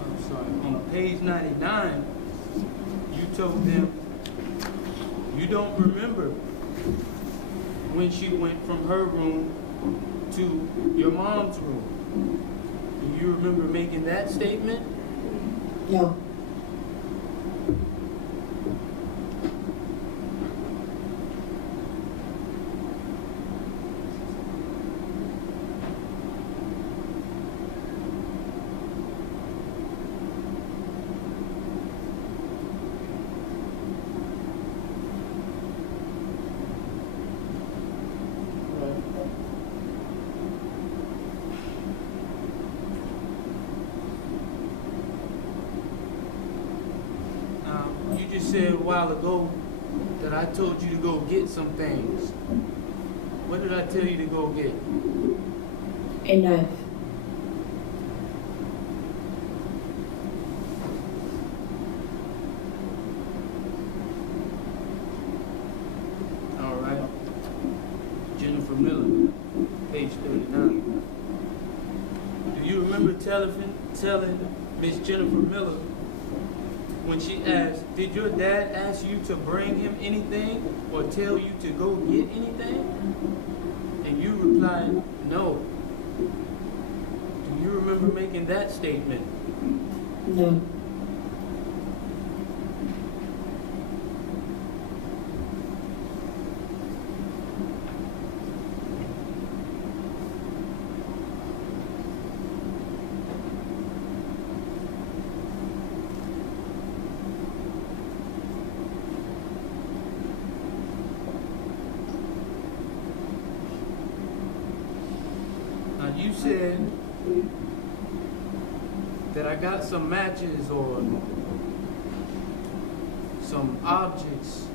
I'm sorry. On page 99, you told them you don't remember when she went from her room to your mom's room. Do you remember making that statement? No. You just said a while ago that I told you to go get some things. What did I tell you to go get? A knife. All right. Jennifer Miller, page 39. Do you remember telling Miss Jennifer Miller when she asked, did your dad ask you to bring him anything or tell you to go get anything? And you replied, no. Do you remember making that statement? No. You said that I got some matches or some objects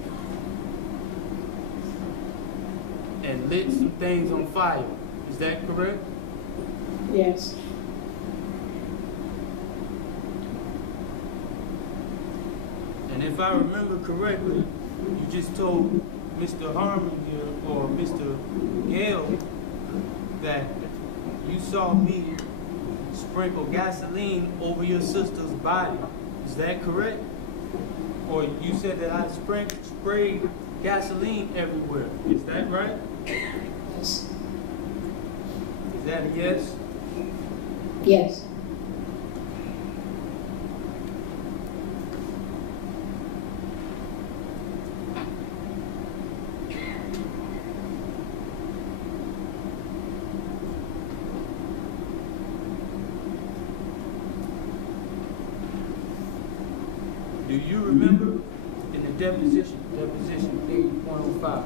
and lit some things on fire. Is that correct? Yes. And if I remember correctly, you just told Mr. Harmon here or Mr. Gale that you saw me sprinkle gasoline over your sister's body. Is that correct? Or you said that I sprayed gasoline everywhere. Is that right? Yes. Is that a yes? Yes. Do you remember in the deposition page 105,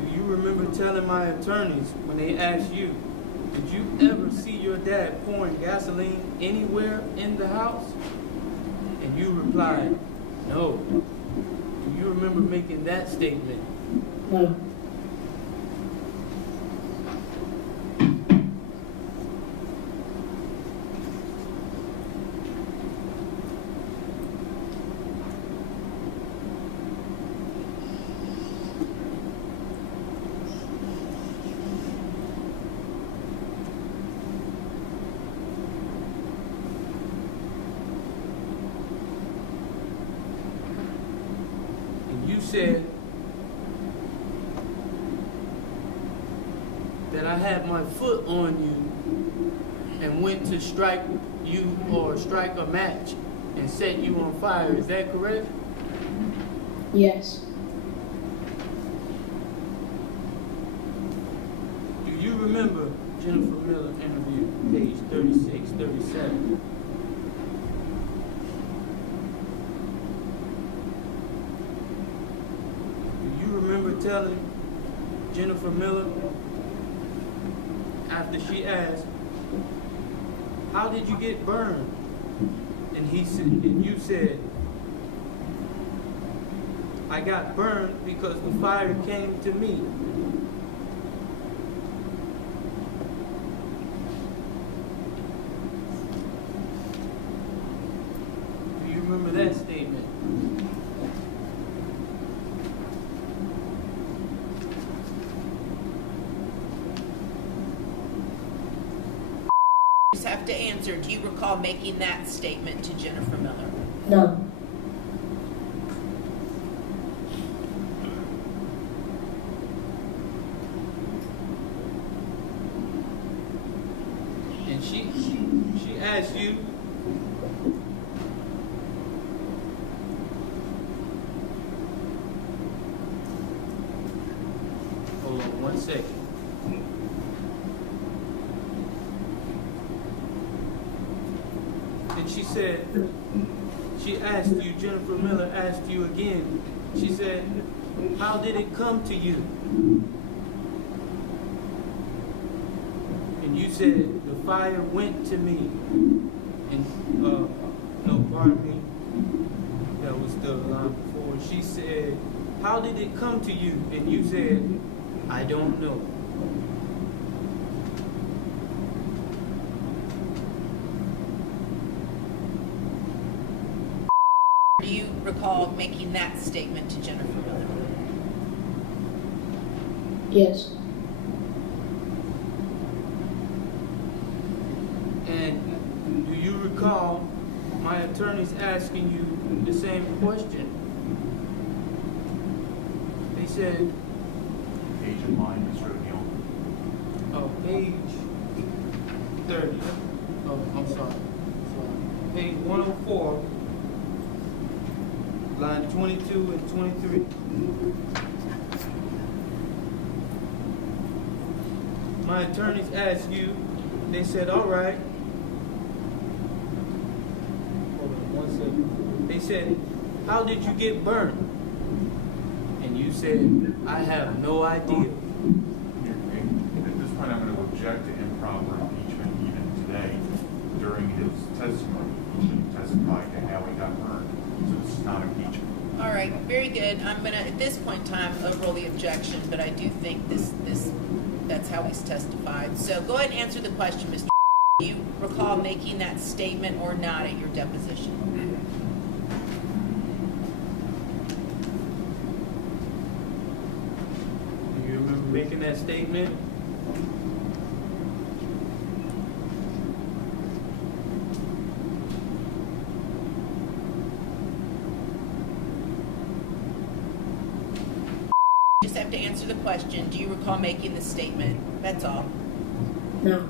do you remember telling my attorneys when they asked you, did you ever see your dad pouring gasoline anywhere in the house? And you replied, no. Do you remember making that statement? No. You said that I had my foot on you and went to strike you or strike a match and set you on fire. Is that correct? Yes. Do you remember Jennifer Miller interview, page 36, 37? Remember telling Jennifer Miller after she asked, how did you get burned? And you said, I got burned because the fire came to me. Do you remember that statement? Have to answer. Do you recall making that statement to Jennifer Miller? No. And she She asked you. Hold on 1 second. And she said, she asked you, Jennifer Miller asked you again. She said, how did it come to you? And you said, the fire went to me. And, no, pardon me. That was the line before. She said, how did it come to you? And you said, I don't know. Do you recall making that statement to Jennifer Miller? Yes. And do you recall my attorneys asking you the same question? They said, Page in line, Mr. O'Neal. oh, page 30. Oh, I'm sorry. Page 104, line 22 and 23. My attorneys asked you, they said, all right. Hold on 1 second. They said, how did you get burned? And you said, I have no idea. At this point, I'm going to object to improper impeachment even today during his testimony. He testified to how he got burned. So this is not impeachment. All right, very good. I'm gonna, at this point in time, overrule the objection, but I do think that's how he's testified. So go ahead and answer the question, Mr. Do you recall making that statement or not at your deposition? Do you remember making that statement? You just have to answer the question. Do you recall making the statement? That's all. No.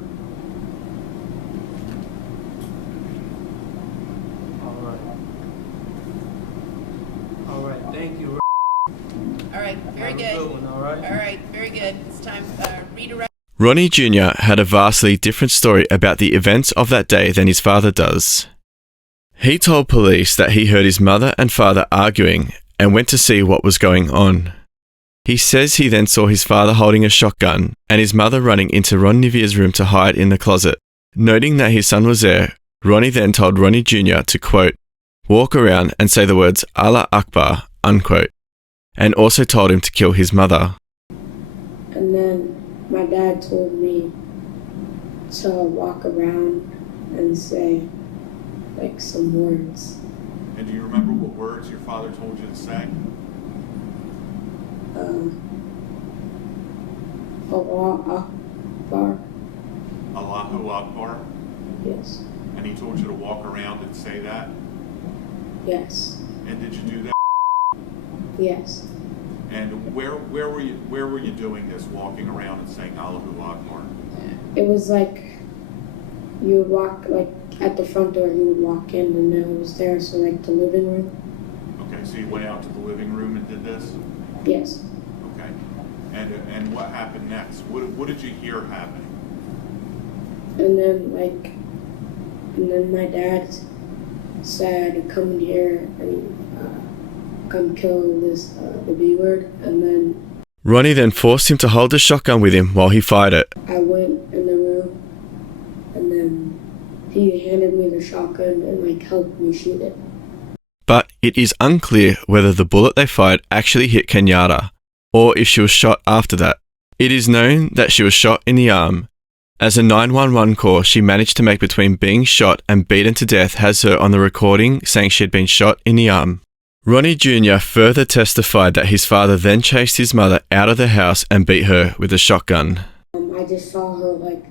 All right, thank you. All right, very Have a good. good one, all right? All right, very good. It's time redirect. Ronnie Jr. had a vastly different story about the events of that day than his father does. He told police that he heard his mother and father arguing and went to see what was going on. He says he then saw his father holding a shotgun and his mother running into Ron Nivier's room to hide in the closet. Noting that his son was there, Ronnie then told Ronnie Jr. to, quote, walk around and say the words Allah Akbar, unquote, and also told him to kill his mother. And then my dad told me to walk around and say, like, some words. And do you remember what words your father told you to say? Allah Akbar. Allahu Akbar? Yes. And he told you to walk around and say that? Yes. And did you do that? Yes. And where were you doing this, walking around and saying Allahu Akbar? It was like you would walk, like, at the front door, you would walk in and then it was there, so like the living room. Okay, so you went out to the living room and did this? Yes. Okay. And what happened next? What did you hear happening? And then my dad said, come in here and come kill this, the B word, and then Ronnie then forced him to hold the shotgun with him while he fired it. I went in the room and then he handed me the shotgun and like helped me shoot it. But it is unclear whether the bullet they fired actually hit Kenyatta, or if she was shot after that. It is known that she was shot in the arm. As a 911 call she managed to make between being shot and beaten to death has her on the recording saying she had been shot in the arm. Ronnie Jr. further testified that his father then chased his mother out of the house and beat her with a shotgun. I just saw her, like,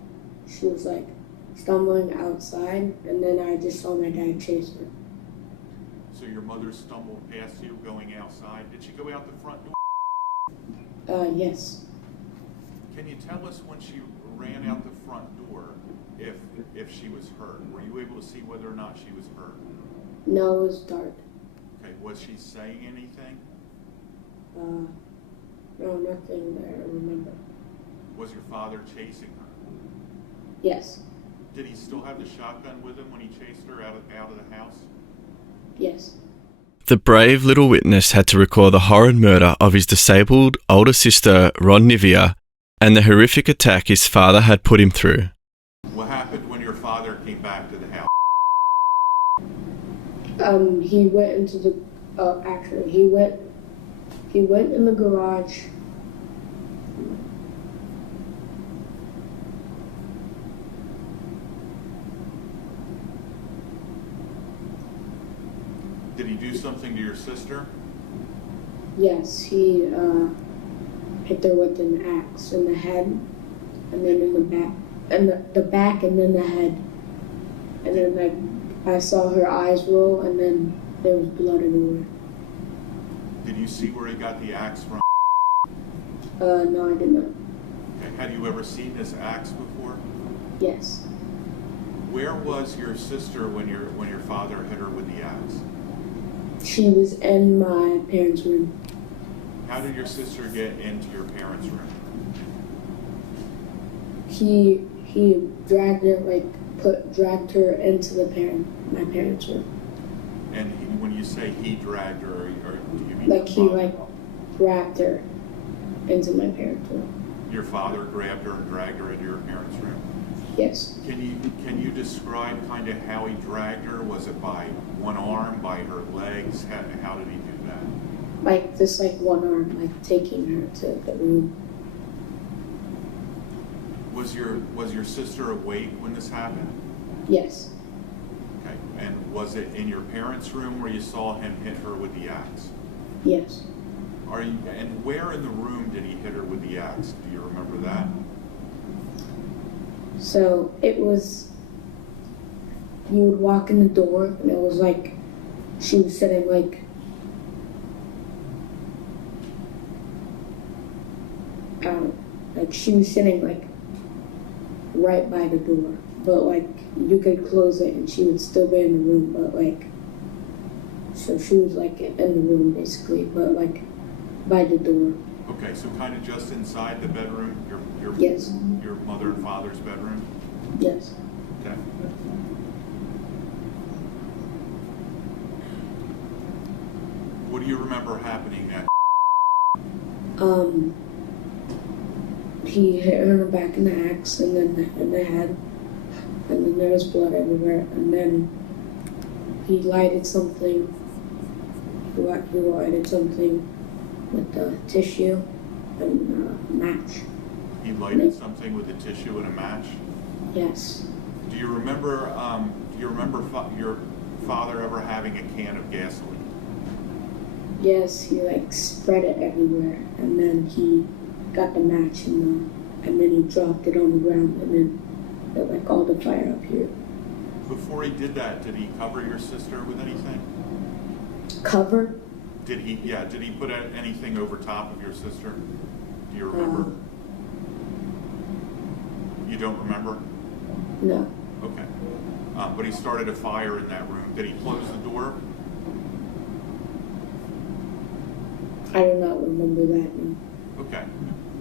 she was like stumbling outside, and then I just saw my dad chase her. So your mother stumbled past you going outside. Did she go out the front door? Yes. Can you tell us when she ran out the front door, if she was hurt? Were you able to see whether or not she was hurt? No, it was dark. Okay, was she saying anything? No, nothing that I remember. Was your father chasing her? Yes. Did he still have the shotgun with him when he chased her out of the house? Yes. The brave little witness had to recall the horrid murder of his disabled older sister, Ronnie Jr, and the horrific attack his father had put him through. What happened when your father came back to the house? He went into the, actually, he went in the garage. Did he do something to your sister? Yes, he hit her with an axe in the head, and then in the back, and the back, and then the head. And then I saw her eyes roll, and then there was blood everywhere. Did you see where he got the axe from? No, I did not. Okay. Had you ever seen this axe before? Yes. Where was your sister when your father hit her with the axe? She was in my parents' room. How did your sister get into your parents' room? He dragged her, dragged her into my parents' room. And when you say he dragged her, or do you mean He grabbed her into my parents' room. Your father grabbed her and dragged her into your parents' room? Yes. Can you describe kind of how he dragged her? Was it by one arm, by her legs? How did he do that? Just one arm, taking her to the room. Was your sister awake when this happened? Yes. Okay. And was it in your parents' room where you saw him hit her with the axe? Yes. And where in the room did he hit her with the axe? Do you remember that? So it was, you would walk in the door, and it was she was sitting she was sitting right by the door, but you could close it and she would still be in the room, but so she was in the room basically, but by the door. Okay, so kind of just inside the bedroom, Yes. Your mother and father's bedroom? Yes. Okay. What do you remember happening next? He hit her in the back in the axe, and then in the head, and then there was blood everywhere, and then he lighted something. He lighted something with the tissue and a match. He lighted something with a tissue and a match? Yes. Do you remember your father ever having a can of gasoline? Yes, he spread it everywhere, and then he got the match and then he dropped it on the ground, and then it all the fire up here. Before he did that, did he cover your sister with anything? Cover? Did he put anything over top of your sister? Do you remember? You don't remember? No. Okay. But he started a fire in that room. Did he close the door? I do not remember that, no. Okay.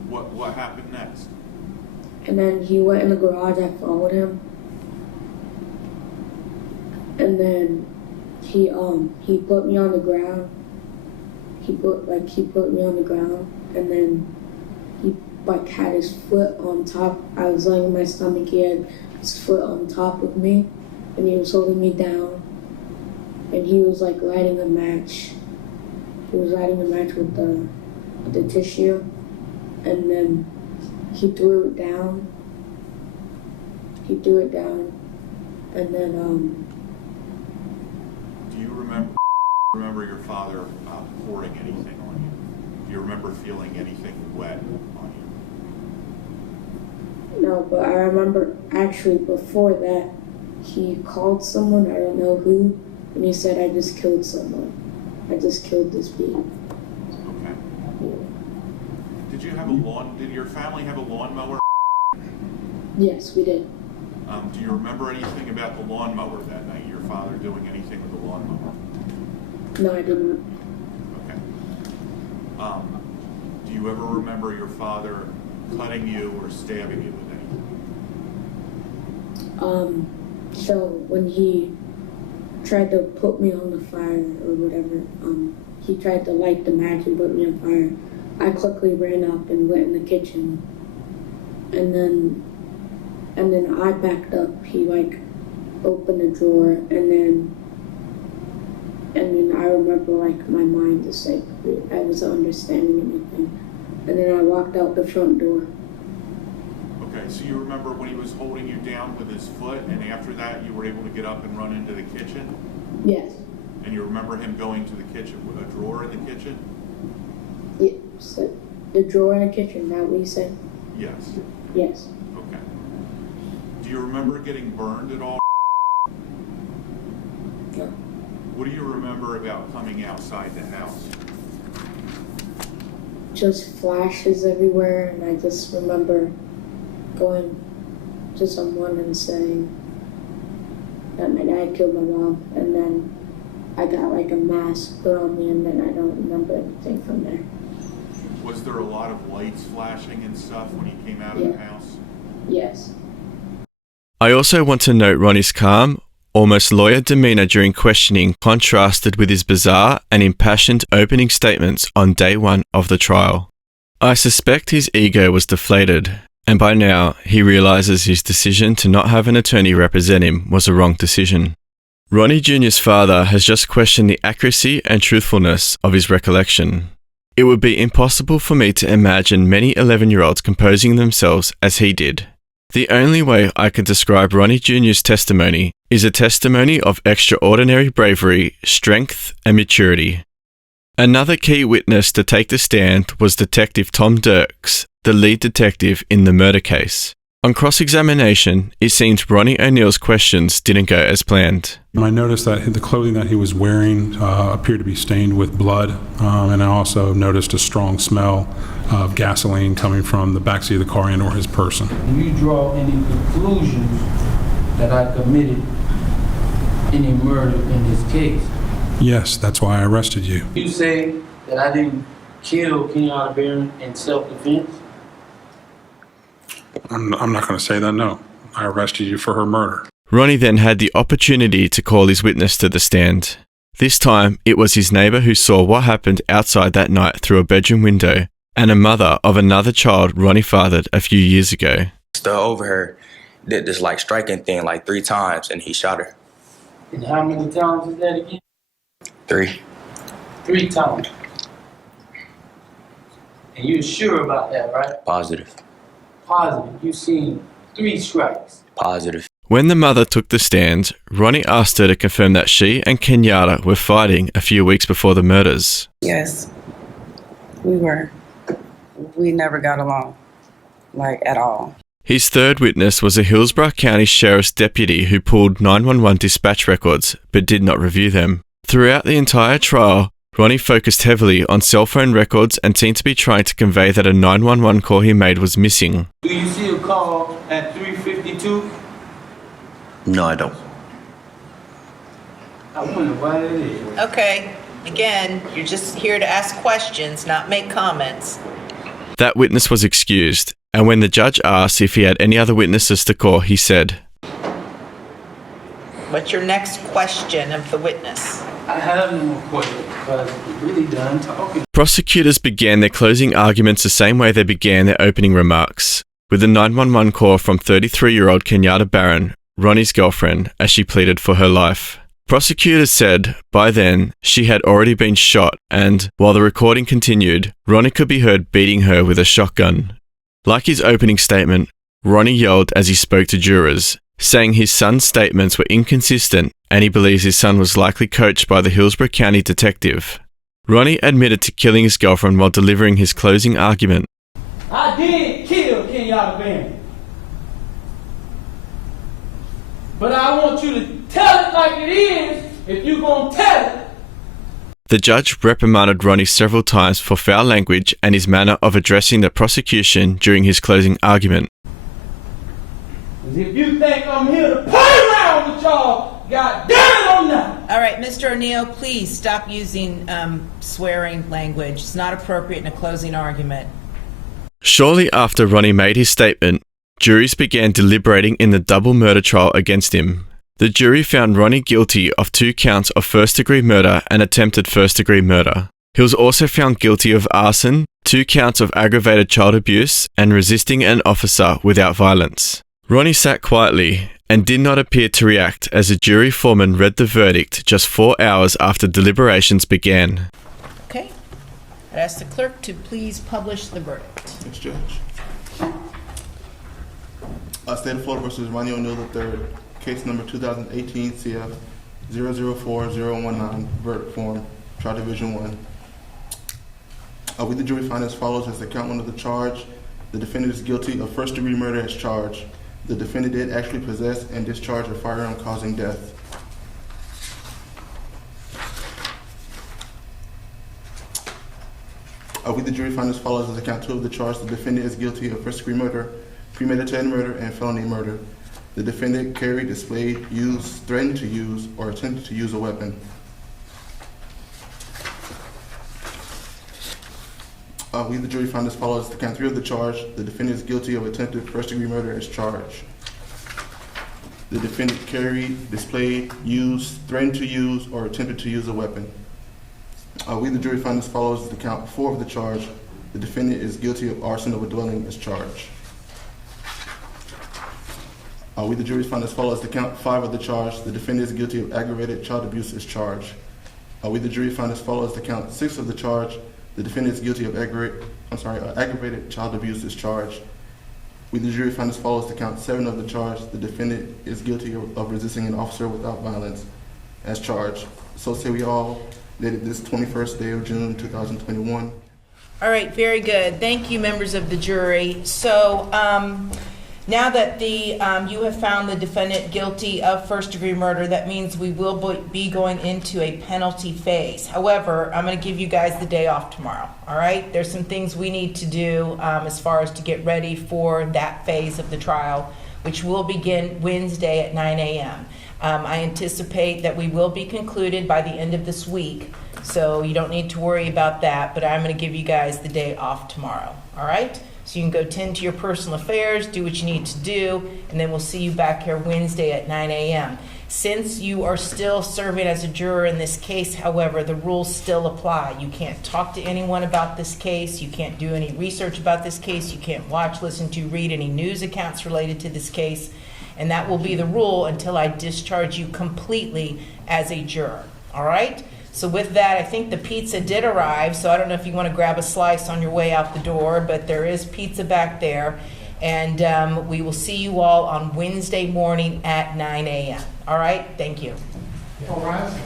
What happened next? And then he went in the garage, I followed him. And then he put me on the ground. He put me on the ground, and then he had his foot on top. I was laying on my stomach, he had his foot on top of me, and he was holding me down, and he was lighting a match. He was lighting a match with the tissue, and then he threw it down. And then Do you remember your father pouring anything on you? Do you remember feeling anything wet on you? No, but I remember actually before that, he called someone, I don't know who, and he said, I just killed someone. I just killed this bee. Okay. Did your family have a lawnmower? Yes, we did. Do you remember anything about the lawnmower that night? Your father doing anything with the lawnmower? No, I didn't. Okay. Do you ever remember your father cutting you or stabbing you with anything? So when he tried to put me on the fire or whatever, he tried to light the match and put me on fire. I quickly ran up and went in the kitchen, and then I backed up. He like opened the drawer, and then I remember like my mind just like I wasn't understanding anything, and then I walked out the front door. Okay, so you remember when he was holding you down with his foot, and after that you were able to get up and run into the kitchen? Yes. And you remember him going to the kitchen with a drawer in the kitchen? Yes. The drawer in the kitchen, is that what you said? Yes. Yes. Okay. Do you remember getting burned at all? No. What do you remember about coming outside the house? Just flashes everywhere, and I just remember going to someone and saying that my dad killed my mom, and then I got like a mask put on me, and then I don't remember anything from there. Was there a lot of lights flashing and stuff when he came out of the house? Yes. I also want to note Ronnie's calm, almost lawyer demeanour during questioning contrasted with his bizarre and impassioned opening statements on day one of the trial. I suspect his ego was deflated, and by now he realises his decision to not have an attorney represent him was a wrong decision. Ronnie Jr.'s father has just questioned the accuracy and truthfulness of his recollection. It would be impossible for me to imagine many 11-year-olds composing themselves as he did. The only way I can describe Ronnie Jr.'s testimony is a testimony of extraordinary bravery, strength, and maturity. Another key witness to take the stand was Detective Tom Dirks, the lead detective in the murder case. On cross-examination, it seems Ronnie Oneal's questions didn't go as planned. I noticed that the clothing that he was wearing appeared to be stained with blood, and I also noticed a strong smell of gasoline coming from the backseat of the car and or his person. Do you draw any conclusions that I committed any murder in this case? Yes, that's why I arrested you. You say that I didn't kill Kenyatta Barron in self-defense? I'm not going to say that, no. I arrested you for her murder. Ronnie then had the opportunity to call his witness to the stand. This time, it was his neighbour who saw what happened outside that night through a bedroom window, and a mother of another child Ronnie fathered a few years ago. Stood over her, did this like striking thing like 3 times, and he shot her. And how many times is that again? 3. 3 times. And you're sure about that, right? Positive. Positive. You've seen 3 strikes. Positive. When the mother took the stand, Ronnie asked her to confirm that she and Kenyatta were fighting a few weeks before the murders. Yes, we were. We never got along, like at all. His third witness was a Hillsborough County Sheriff's deputy who pulled 911 dispatch records but did not review them. Throughout the entire trial, Ronnie focused heavily on cell phone records and seemed to be trying to convey that a 911 call he made was missing. Do you see a call at 3:52? No, I don't. I wonder why that is. Okay, again, you're just here to ask questions, not make comments. That witness was excused, and when the judge asked if he had any other witnesses to call, he said, What's your next question of the witness? I have no more questions because we're really done talking. Prosecutors began their closing arguments the same way they began their opening remarks, with a 911 call from 33-year-old Kenyatta Barron, Ronnie's girlfriend, as she pleaded for her life. Prosecutors said by then she had already been shot, and while the recording continued, Ronnie could be heard beating her with a shotgun. Like his opening statement, Ronnie yelled as he spoke to jurors, saying his son's statements were inconsistent and he believes his son was likely coached by the Hillsborough County detective. Ronnie admitted to killing his girlfriend while delivering his closing argument. I did kill Kenyatta Barron. But I want you to tell it like it is if you're going to tell it. The judge reprimanded Ronnie several times for foul language and his manner of addressing the prosecution during his closing argument. Because if you think I'm here to play around with y'all, God damn it, I'm not. All right, Mr. O'Neill, please stop using swearing language. It's not appropriate in a closing argument. Shortly after Ronnie made his statement, juries began deliberating in the double murder trial against him. The jury found Ronnie guilty of 2 counts of first-degree murder and attempted first-degree murder. He was also found guilty of arson, 2 counts of aggravated child abuse, and resisting an officer without violence. Ronnie sat quietly and did not appear to react as the jury foreman read the verdict just 4 hours after deliberations began. Okay. I'd ask the clerk to please publish the verdict. Thanks, Judge. State of Florida versus Ronnie Oneal III, case number 2018 CF 004019, verdict form, trial division 1. We, the jury, find as follows as the count 1 of the charge. The defendant is guilty of first-degree murder as charged. The defendant did actually possess and discharge a firearm causing death. We, the jury, find as follows as the count 2 of the charge. The defendant is guilty of first-degree murder, premeditated murder, and felony murder. The defendant carried, displayed, used, threatened to use, or attempted to use a weapon. We, the jury, find as follows the count 3 of the charge. The defendant is guilty of attempted first-degree murder as charged. The defendant carried, displayed, used, threatened to use, or attempted to use a weapon. We, the jury, find as follows the count 4 of the charge. The defendant is guilty of arson of a dwelling as charged. We, the jury, find as follows the count 5 of the charge. The defendant is guilty of aggravated child abuse as charged. We, the jury, find as follows the count 6 of the charge. The defendant is guilty of aggravated child abuse as charged. We, the jury, find as follows the count 7 of the charge. The defendant is guilty of resisting an officer without violence as charged. So say we all, dated this 21st day of June 2021. All right, very good. Thank you, members of the jury. So now that you have found the defendant guilty of first-degree murder, that means we will be going into a penalty phase. However, I'm going to give you guys the day off tomorrow, all right? There's some things we need to do as far as to get ready for that phase of the trial, which will begin Wednesday at 9 a.m. I anticipate that we will be concluded by the end of this week, so you don't need to worry about that, but I'm going to give you guys the day off tomorrow, all right? So you can go tend to your personal affairs, do what you need to do, and then we'll see you back here Wednesday at 9 a.m. Since you are still serving as a juror in this case, however, the rules still apply. You can't talk to anyone about this case. You can't do any research about this case. You can't watch, listen to, read any news accounts related to this case. And that will be the rule until I discharge you completely as a juror. All right? So with that, I think the pizza did arrive, so I don't know if you want to grab a slice on your way out the door, but there is pizza back there. And we will see you all on Wednesday morning at 9 a.m. All right? Thank you. All right.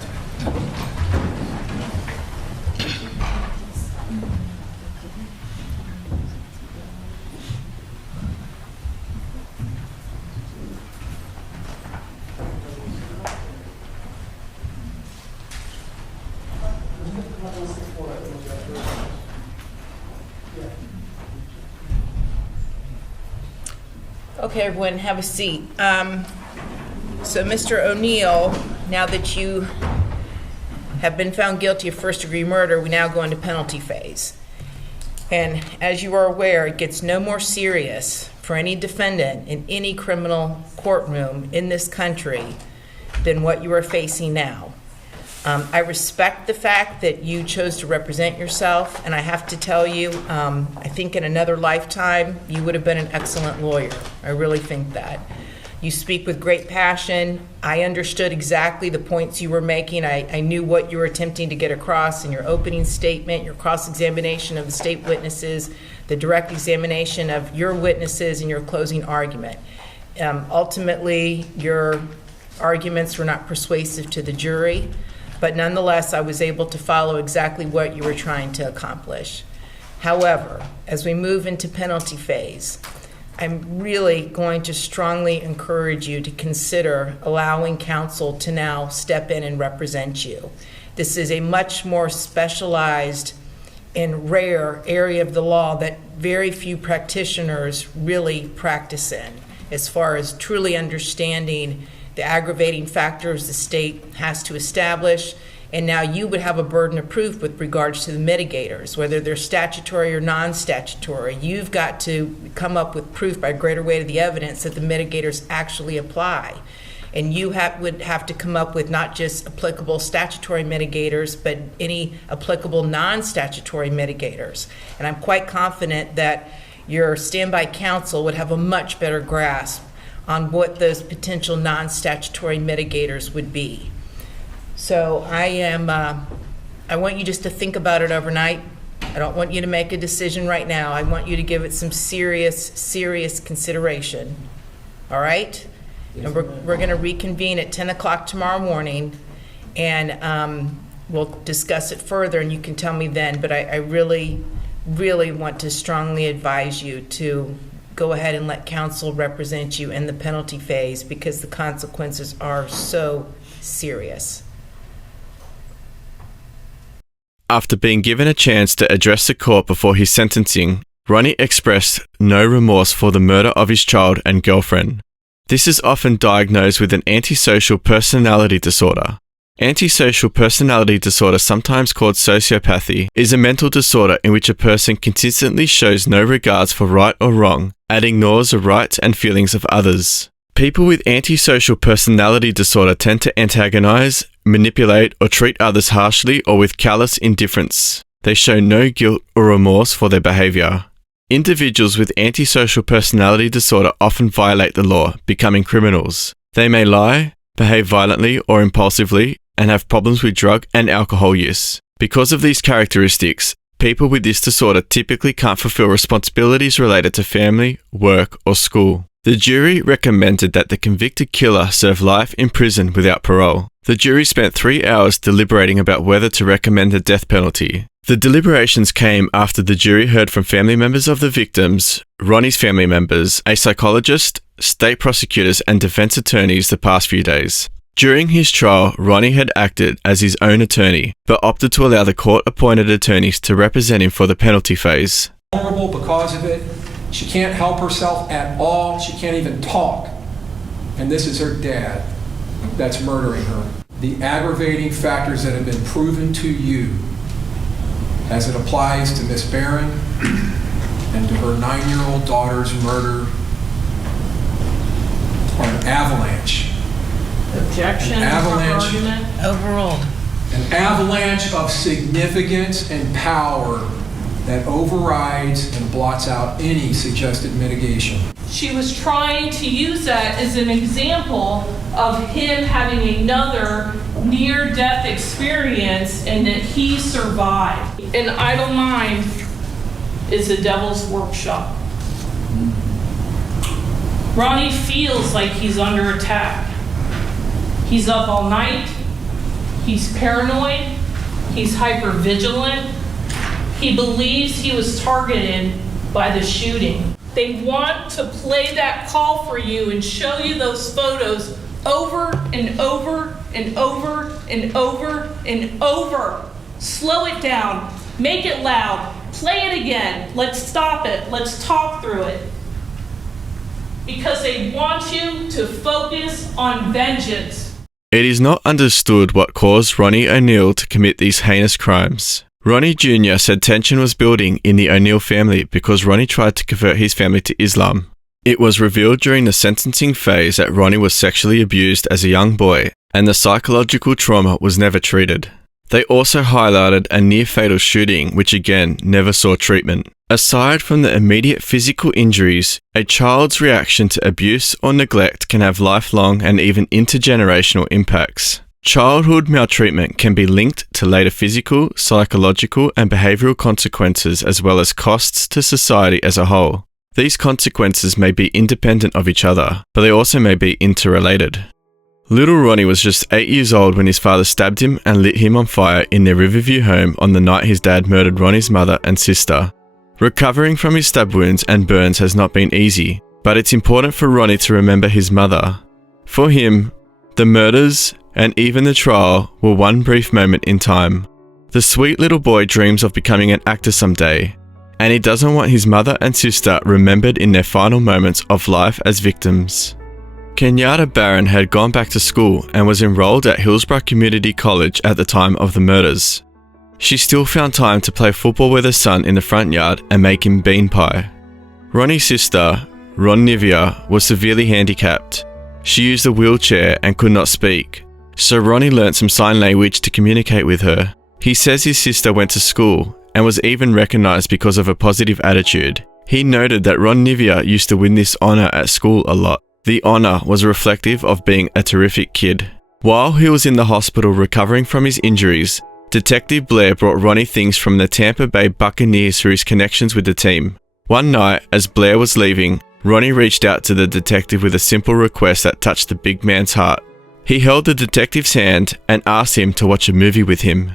Okay, everyone, have a seat. So, Mr. O'Neill, now that you have been found guilty of first-degree murder, we now go into penalty phase. And as you are aware, it gets no more serious for any defendant in any criminal courtroom in this country than what you are facing now. I respect the fact that you chose to represent yourself, and I have to tell you, I think in another lifetime, you would have been an excellent lawyer. I really think that. You speak with great passion. I understood exactly the points you were making. I knew what you were attempting to get across in your opening statement, your cross-examination of the state witnesses, the direct examination of your witnesses, and your closing argument. Ultimately, your arguments were not persuasive to the jury, but nonetheless, I was able to follow exactly what you were trying to accomplish. However, as we move into penalty phase, I'm really going to strongly encourage you to consider allowing counsel to now step in and represent you. This is a much more specialized and rare area of the law that very few practitioners really practice in. as far as truly understanding the aggravating factors the state has to establish. And now you would have a burden of proof with regards to the mitigators, whether they're statutory or non-statutory. You've got to come up with proof by greater weight of the evidence that the mitigators actually apply. And you would have to come up with not just applicable statutory mitigators, but any applicable non-statutory mitigators. And I'm quite confident that your standby counsel would have a much better grasp on what those potential non-statutory mitigators would be. So I want you just to think about it overnight. I don't want you to make a decision right now. I want you to give it some serious consideration. All right? Yes, and we're going to reconvene at 10 o'clock tomorrow morning, and we'll discuss it further, and you can tell me then. But I really want to strongly advise you to go ahead and let counsel represent you in the penalty phase, because the consequences are so serious. After being given a chance to address the court before his sentencing, Ronnie expressed no remorse for the murder of his child and girlfriend. This is often diagnosed with an antisocial personality disorder. Antisocial personality disorder, sometimes called sociopathy, is a mental disorder in which a person consistently shows no regards for right or wrong and ignores the rights and feelings of others. People with antisocial personality disorder tend to antagonize, manipulate, or treat others harshly or with callous indifference. They show no guilt or remorse for their behavior. Individuals with antisocial personality disorder often violate the law, becoming criminals. They may lie, behave violently or impulsively, and have problems with drug and alcohol use. Because of these characteristics, people with this disorder typically can't fulfill responsibilities related to family, work, or school. The jury recommended that the convicted killer serve life in prison without parole. The jury spent 3 hours deliberating about whether to recommend the death penalty. The deliberations came after the jury heard from family members of the victims, Ronnie's family members, a psychologist, state prosecutors, and defense attorneys the past few days. During his trial, Ronnie had acted as his own attorney, but opted to allow the court-appointed attorneys to represent him for the penalty phase. Vulnerable because of it. She can't help herself at all. She can't even talk. And this is her dad that's murdering her. The aggravating factors that have been proven to you as it applies to Miss Barron and to her 9-year-old daughter's murder are an avalanche. Objection. An avalanche. Argument. Overruled. An avalanche of significance and power that overrides and blots out any suggested mitigation. She was trying to use that as an example of him having another near-death experience and that he survived. An idle mind is a devil's workshop. Ronnie feels like he's under attack. He's up all night. He's paranoid. He's hypervigilant. He believes he was targeted by the shooting. They want to play that call for you and show you those photos over and over and over and over and over. Slow it down. Make it loud. Play it again. Let's stop it. Let's talk through it. Because they want you to focus on vengeance. It is not understood what caused Ronnie Oneal to commit these heinous crimes. Ronnie Jr. said tension was building in the Oneal family because Ronnie tried to convert his family to Islam. It was revealed during the sentencing phase that Ronnie was sexually abused as a young boy, and the psychological trauma was never treated. They also highlighted a near-fatal shooting, which again never saw treatment. Aside from the immediate physical injuries, a child's reaction to abuse or neglect can have lifelong and even intergenerational impacts. Childhood maltreatment can be linked to later physical, psychological, and behavioral consequences as well as costs to society as a whole. These consequences may be independent of each other, but they also may be interrelated. Little Ronnie was just 8 years old when his father stabbed him and lit him on fire in their Riverview home on the night his dad murdered Ronnie's mother and sister. Recovering from his stab wounds and burns has not been easy, but it's important for Ronnie to remember his mother. For him, the murders and even the trial were one brief moment in time. The sweet little boy dreams of becoming an actor someday, and he doesn't want his mother and sister remembered in their final moments of life as victims. Kenyatta Barron had gone back to school and was enrolled at Hillsborough Community College at the time of the murders. She still found time to play football with her son in the front yard and make him bean pie. Ronnie's sister, Ronnie Jr, was severely handicapped. She used a wheelchair and could not speak, so Ronnie learnt some sign language to communicate with her. He says his sister went to school and was even recognised because of a positive attitude. He noted that Ronnie Jr used to win this honour at school a lot. The honour was reflective of being a terrific kid. While he was in the hospital recovering from his injuries, Detective Blair brought Ronnie things from the Tampa Bay Buccaneers through his connections with the team. One night, as Blair was leaving, Ronnie reached out to the detective with a simple request that touched the big man's heart. He held the detective's hand and asked him to watch a movie with him.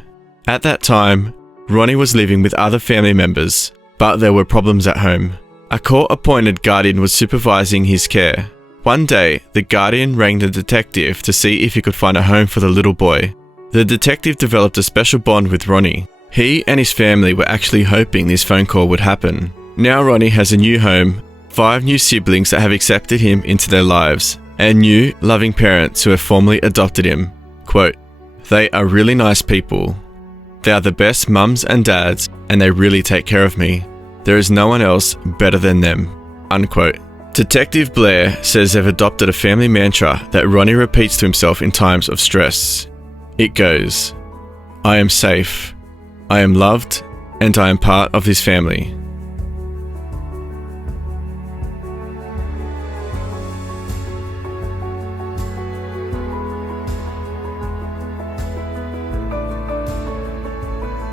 At that time, Ronnie was living with other family members, but there were problems at home. A court-appointed guardian was supervising his care. One day, the guardian rang the detective to see if he could find a home for the little boy. The detective developed a special bond with Ronnie. He and his family were actually hoping this phone call would happen. Now Ronnie has a new home, 5 new siblings that have accepted him into their lives, and new, loving parents who have formally adopted him. Quote, "They are really nice people. They are the best mums and dads, and they really take care of me. There is no one else better than them." Unquote. Detective Blair says they've adopted a family mantra that Ronnie repeats to himself in times of stress. It goes, "I am safe, I am loved, and I am part of this family."